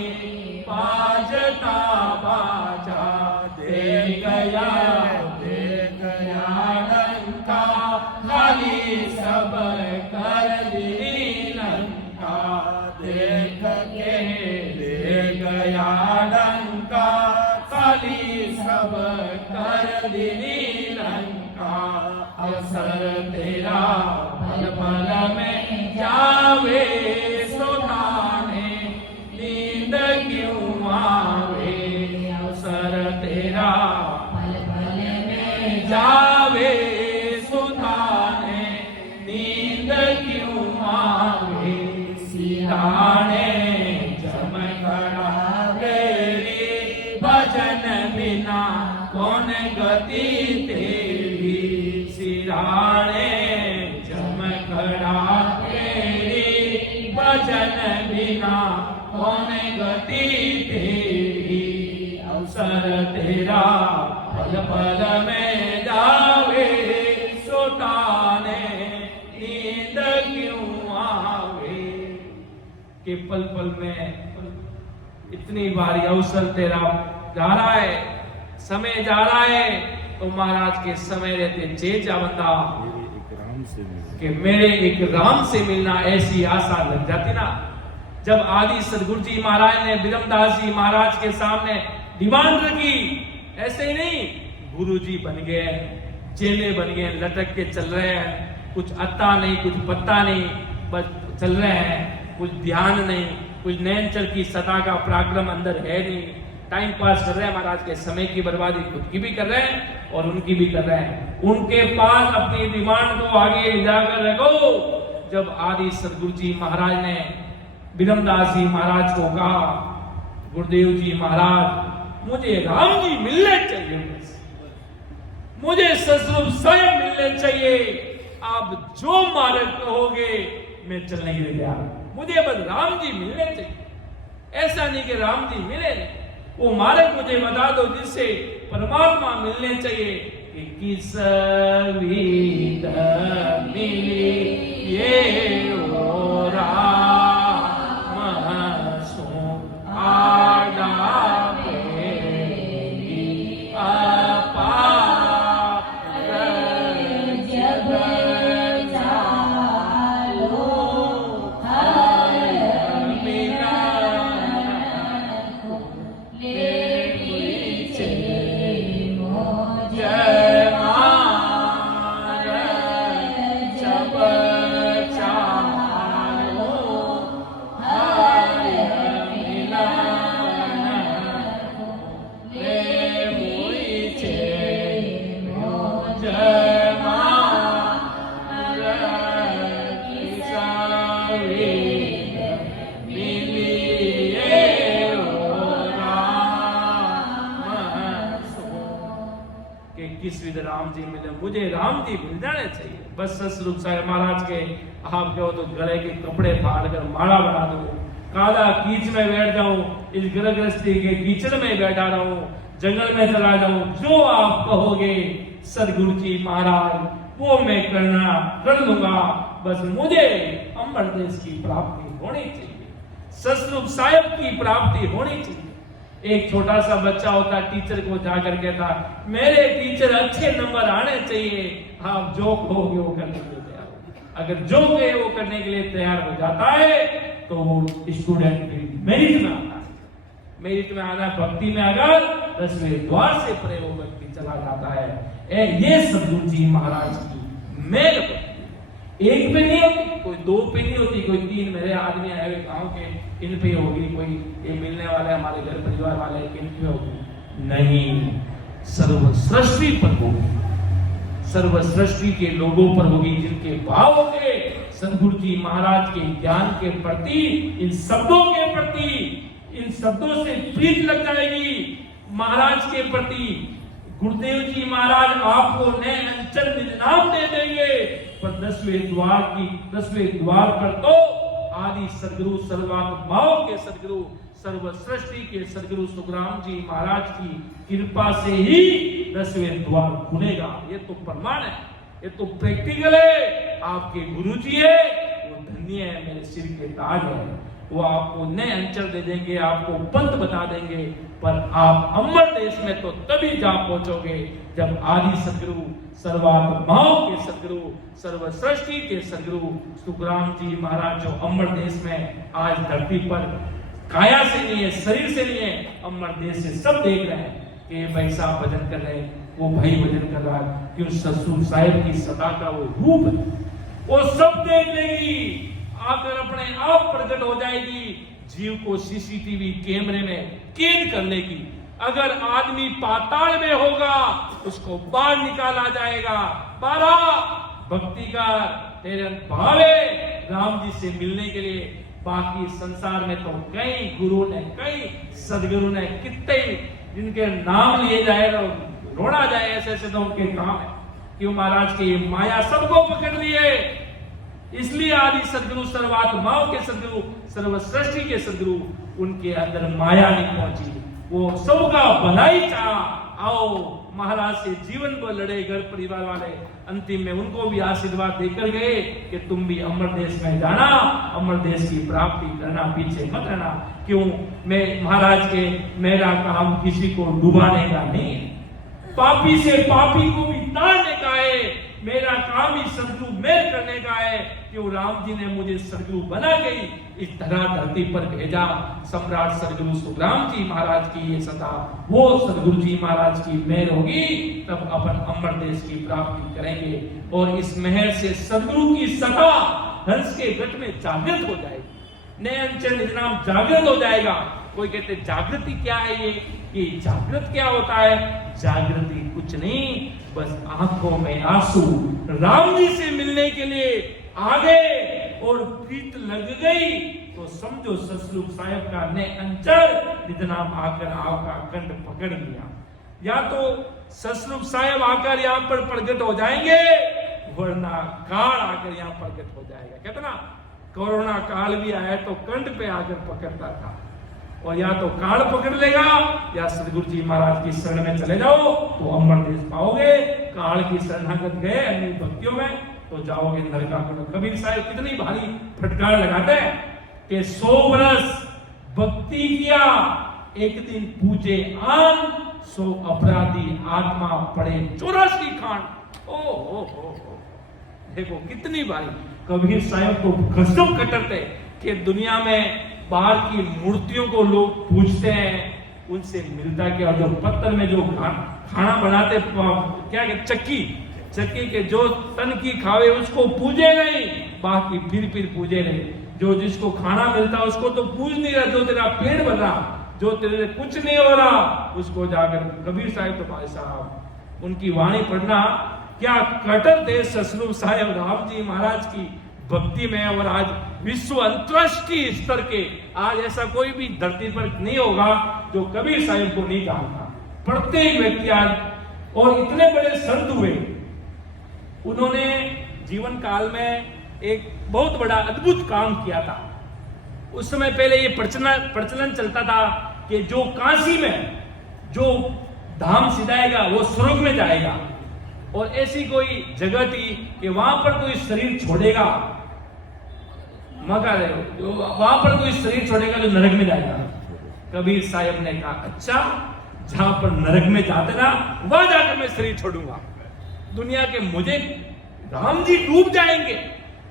बाजता बाजा, दे गया लंका, खाली सब कर दी लंका, देख के ले गया लंका, खाली सब कर दी लंका, अवसर तेरा पल पल में जावे, सोताने नींद क्यों आवे, अवसर तेरा पल पल में जावे, सोताने नींद क्यों आवे, सिराने चमकड़ा बेरी, भजन बिना कौन गति तेरी, सिराने चमकड़ा बेरी, भजन बिना कौन गति तेरी, अवसर तेरा पल पल में जावे, सोताने नींद क्यों आवे। कि पल पल में इतनी बारी अवसर तेरा जा रहा है, समय जा रहा है, तो महाराज के समय रहते चेचा बंदा मेरे एक राम से मिलना, कि मेरे एक राम से मिलना, ऐसी आशा लग जाती ना। जब आदि सदगुरु जी महाराज ने बिरमदास जी महाराज के सामने डिमांड रखी, ऐसे ही नहीं गुरु जी बन गए, चेले बन गए, लटक के चल रहे हैं, कुछ अत्ता नहीं कुछ पत्ता नहीं, बस चल रहे हैं, कुछ ध्यान नहीं, कुछ नैनचर की सता का पराक्रम अंदर है नहीं, टाइम पास कर रहे हैं महाराज के समय की बर्बादी खुद की भी कर रहे हैं और उनकी भी कर रहे हैं। उनके पास अपनी डिमांड को आगे ले जाकर रखो। जब आदि सदगुरु जी महाराज ने बिरमदास जी महाराज को कहा, गुरुदेव जी महाराज मुझे राम जी मिलने चाहिए, मुझे ससुर स्वयं मिलने चाहिए, आप जो मार्ग कहोगे मैं चलने के लिए तैयार, मुझे बस राम जी मिलने चाहिए। ऐसा नहीं कि राम जी मिले, वो मार्ग मुझे बता दो जिससे परमात्मा मिलने चाहिए। कि किस विध मिली ये ओ राम सो आडा किस विध राम जी मिले, मुझे राम जी मिल जाने चाहिए। बस ससुर साहब महाराज के आप कहो तो गले के कपड़े फाड़ कर माला बना दो, काला कीच में बैठ जाऊं, इस गृहस्थी के कीचड़ में बैठा रहूं, जंगल में चला जाऊं, जो आप कहोगे सदगुरु जी महाराज वो मैं करना कर लूंगा। बस मुझे अमर देश की प्राप्ति होनी चाहिए, ससुर साहब की प्राप्ति होनी चाहिए। एक छोटा सा बच्चा होता टीचर को जाकर कहता मेरे टीचर अच्छे नंबर आने चाहिए, आप जो कहोगे वो करने के लिए तैयार हो। अगर जो कहे वो करने के लिए तैयार हो जाता है तो वो स्टूडेंट मेरिट में आता है। मेरिट में आना भक्ति में अगर 10वें द्वार से परे वो व्यक्ति चला जाता है। ये सदगुरु जी महाराज की मेल एक पे नहीं होती, कोई दो पे नहीं होती, कोई तीन मेरे आदमी आए हुए गांव के इन पे होगी, कोई ये मिलने वाले हमारे घर परिवार वाले इन पे होगी, नहीं, सर्व सृष्टि पर होगी, सर्व सृष्टि के लोगों पर होगी जिनके भाव होंगे सदगुरु जी महाराज के ज्ञान के प्रति, इन शब्दों के प्रति, इन शब्दों से प्रीत लग जाएगी महाराज के प्रति। गुरुदेव जी महाराज आपको नए अंचल निज नाम दे देंगे, पर 10वें द्वार पर तो आदि सदगुरु सर्वात्माओं के सदगुरु सर्व सृष्टि के सदगुरु सुखराम जी महाराज की कृपा से ही 10वें द्वार खुलेगा। ये तो प्रमाण है, ये तो प्रैक्टिकल है। आपके गुरु जी है वो धन्य है, मेरे सिर के ताज है, वो आपको नए अंचल दे देंगे, आपको पंथ बता देंगे, पर आप अमर देश में तो तभी जा पहुंचोगे जब आदि सदगुरु सर्वात्माओं के सदगुरु सर्व सृष्टि के सदगुरु सुखराम जी महाराज जो अमर देश में आज धरती पर काया से नहीं है, शरीर से नहीं है, अमर देश से सब देख रहे हैं कि भाई साहब भजन कर रहे हैं, वो भाई भजन कर रहा है, क्यों ससुर साहिब की सदा का वो रूप है, वो सब देख लेगी, आकर अपने आप प्रकट हो जाएगी, जीव को सीसीटीवी कैमरे में कैद कर लेगी। अगर आदमी पाताल में होगा उसको बाहर निकाला जाएगा। 12 भक्ति का तेरे भावे राम जी से मिलने के लिए। बाकी संसार में तो कई गुरु ने, कई सदगुरु ने, कितने जिनके नाम लिए जाए रोड़ा जाए, ऐसे ऐसे तो उनके काम है। क्यों महाराज की माया सबको पकड़ लिए, इसलिए आदि सदगुरु सर्वात्माओं के सदगुरु सर्व सृष्टि के सदगुरु उनके अंदर माया नहीं पहुंची, वो सबका भलाई चाहा। आओ महाराज से जीवन को लड़े घर परिवार वाले, अंतिम में उनको भी आशीर्वाद देकर गए कि तुम भी अमर देश में जाना, अमर देश की प्राप्ति करना, पीछे मत रहना। क्यों मैं महाराज के मेरा काम किसी को डुबाने का नहीं है, पापी से पापी को भी तारने का है, मेरा काम ही सदगुरु मेल करने का है कि वो राम जी ने मुझे सदगुरु बना के इस धरती पर भेजा। सम्राट सदगुरु सुखराम जी महाराज की ये सदा वो सदगुरु जी महाराज की मेहर होगी, तब अपन अमर देश की प्राप्ति करेंगे और इस मेहर से सदगुरु की सदा हंस के गट में जागृत हो जाएगी, नयन चरण नाम जागृत हो जाएगा। कोई कहते जागृति क्या है ये जागृत क्या होता है? जागृति कुछ नहीं, बस आंखों में आंसू राम जी से मिलने के लिए आ गए और प्रीत लग गई तो समझो ससुर साहब का ने अंचर निधनाम आकर आपका कंठ पकड़ लिया। या तो ससुर साहब आकर यहाँ पर प्रकट हो जाएंगे, वरना काल आकर यहाँ प्रकट हो जाएगा। कहते ना कोरोना काल भी आया तो कंठ पे आकर पकड़ता था, और या तो काल पकड़ लेगा या सदगुरु जी महाराज की शरण में चले जाओ तो अमर देश पाओगे। काल की शरणागत गए अन्य भक्तियों में तो जाओगे नरकाकुंड। कबीर साहब कितनी भारी फटकार लगाते हैं कि 100 वर्ष भक्ति किया, एक दिन पूजे आन, 100 अपराधी आत्मा पड़े 84 खांड। ओ देखो कितनी भारी। कबीर साहब को गजब कटरते कि दुनिया में बाहर की मूर्तियों को लोग पूजते हैं, उनसे मिलता क्या? जो पत्थर में जो खाना बनाते क्या चक्की के जो तन की खावे उसको पूजे नहीं, बाकी फिर पूजे नहीं। जो जिसको खाना मिलता उसको तो पूज नहीं रहा, जो तेरा पेट भर रहा, जो तेरे कुछ नहीं हो रहा उसको जाकर। कबीर साहब तो भाई साहब उनकी वाणी पढ़ना क्या कटर थे ससुर साहब राम जी महाराज की भक्ति में। और आज विश्व अंतरराष्ट्रीय स्तर के आज ऐसा कोई भी धरती पर नहीं होगा जो कबीर साहब को नहीं जानता। प्रत्येक व्यक्ति आज, और इतने बड़े संत हुए, उन्होंने जीवन काल में एक बहुत बड़ा अद्भुत काम किया था। उस समय पहले ये प्रचलन चलता था कि जो काशी में जो धाम सिधाएगा वो स्वर्ग में जाएगा, और ऐसी कोई जगह थी कि वहां पर कोई शरीर छोड़ेगा, मगा रहे वहां पर कोई शरीर छोड़ेगा जो नरक में जाएगा। कबीर साहब ने कहा अच्छा, जहां पर नरक में जाते ना वहां जाकर मैं शरीर छोड़ूंगा। दुनिया के मुझे राम जी डूब जाएंगे,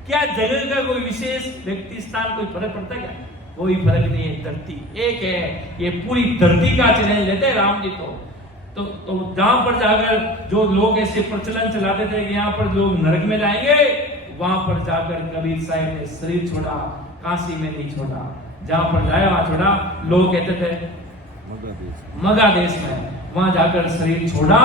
क्या जगह का कोई विशेष व्यक्ति स्थान कोई फर्क पड़ता है क्या? कोई फर्क नहीं है, धरती एक है। ये पूरी धरती का चैलेंज लेते हैं राम जी तो जहां पर जाकर जो लोग ऐसे प्रचलन चलाते थे कि यहाँ पर लोग नरक में जाएंगे, वहां पर जाकर कबीर साहब ने शरीर छोड़ा, काशी में नहीं छोड़ा, जहां पर जाया वहां छोड़ा। लोग कहते थे मगा देश में, वहां जाकर शरीर छोड़ा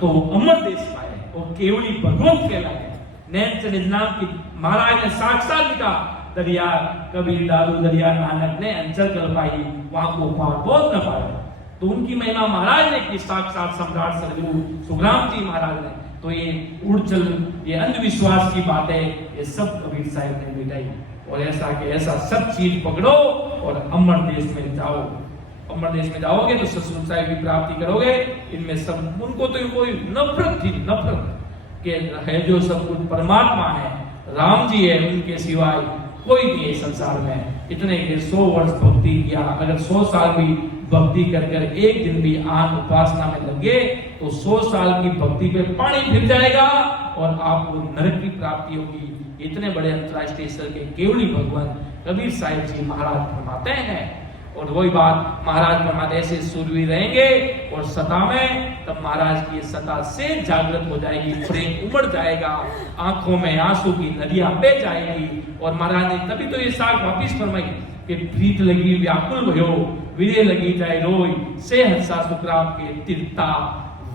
तो अमर देश पाए और केवली भगवंत कहलाए। नैन नाम की महाराज ने साक्षात लिखा, दरिया कबीर दारू दरिया नानक ने अंचल कर पाई, वहां को पार बहुत न पाए। तो उनकी महिमा महाराज ने की, साक्षात सम्राट सदगुरु सुखराम जी महाराज ने। तो ये उड़चल, ये अंधविश्वास की बातें, ये सब कबीर साहब ने मिटाई। और ऐसा कि ऐसा सब चीज पकड़ो और अमर देश में जाओ। अमर देश में जाओगे तो ससुर साहब की प्राप्ति करोगे। इनमें सब उनको तो कोई नफरत थी, नफरत के है जो सब कुछ परमात्मा है, राम जी है, उनके सिवाय कोई नहीं है संसार में। इतने के 100 वर्ष भक्ति किया, अगर 100 साल भी भक्ति कर एक दिन भी आन उपासना में लगे तो 100 साल की भक्ति पे पानी फिर जाएगा और आपको नरक की प्राप्ति होगी। इतने बड़े अंतरराष्ट्रीय स्तर के केवली भगवान कबीर साहिब जी महाराज फरमाते हैं। और वही बात महाराज फरमाते ऐसे सूरवीर रहेंगे और सता में, तब महाराज की सता से जागृत हो जाएगी, प्रेम उमड़ जाएगा, आंखों में आंसू की नदियां बह जाएगी। और महाराज ने तभी तो ये साख वापिस फरमाई कि प्रीत लगी व्याकुल भयो, विरे लगी जाए रोई, से हंसा सुखराम के तिरता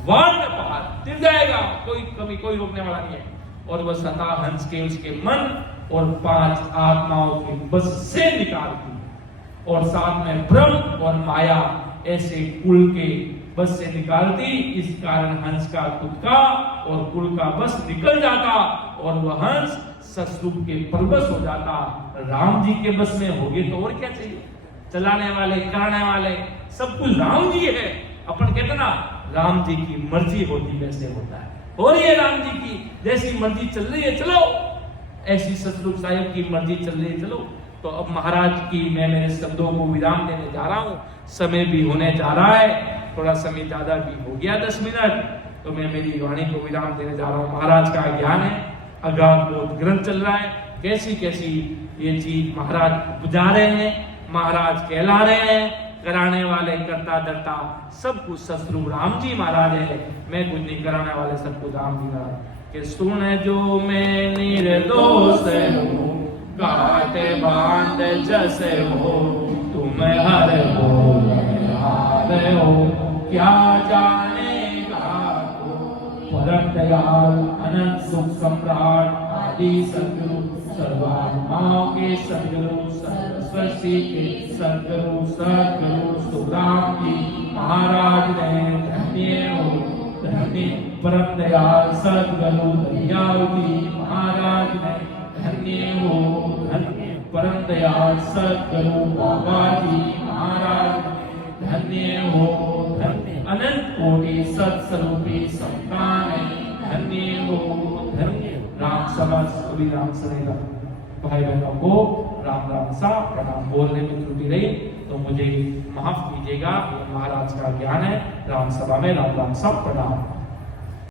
वान पहाड़ तिर जाएगा, कोई कमी कोई रोकने वाला नहीं है। और वह सता हंस के उसके मन और 5 आत्माओं के बस से निकालती, और साथ में भ्रम और माया ऐसे कुल के बस से निकालती। इस कारण हंस का खुद का और कुल का बस निकल जाता और वह हंस ससुर के परबस हो जाता। राम जी के बस में होगे तो और क्या चाहिए? चलाने वाले, कराने वाले सब कुछ राम जी है। अपन कहते ना राम जी की मर्जी होती वैसे होता है, हो रही है राम जी की जैसी मर्जी चल रही है चलो, ऐसी ससुर साहब की मर्जी चल रही है चलो। तो अब महाराज की मैं मेरे शब्दों को विराम देने जा रहा हूँ, समय भी होने जा रहा है, थोड़ा समय ज्यादा भी हो गया 10 मिनट, तो मैं मेरी वाणी को विराम देने जा रहा हूँ। महाराज का ज्ञान है अगाधबोध ग्रंथ चल रहा है, कैसी कैसी ये चीज महाराज बुझा रहे हैं, महाराज कहला रहे हैं, कराने वाले करता धरता सब कुछ सतगुरु राम जी महाराज है, मैं कुछ नहीं, कराने वाले सब कुछ राम जी महाराज। कि सुन जो मैं निर्दोष हूँ, काटे बांध जैसे हो, तुम हर बोल हार हो, क्या जानेगा परम दयाल अनंत सुख सम्राट आदि सद्गुरु सर्वात्माओं के सद्गुरु सरस्वती के सद्गुरु सुखराम जी महाराज ने धन्य हो, धन्य परम दयाल सद्गुरु दयाल जी महाराज ने धन्य हो, धन्य परम दयाल सद्गुरु बाबा जी महाराज धन्य हो, धन्य अनंत कोटि सत्स्वरूपी संतान धन्य हो, धन्य राम समाज सभी राम सनेगा भाई बहनों को राम राम सा प्रणाम। बोलने में त्रुटि रही तो मुझे माफ कीजिएगा, महाराज का ज्ञान है। राम सभा में राम राम सा प्रणाम।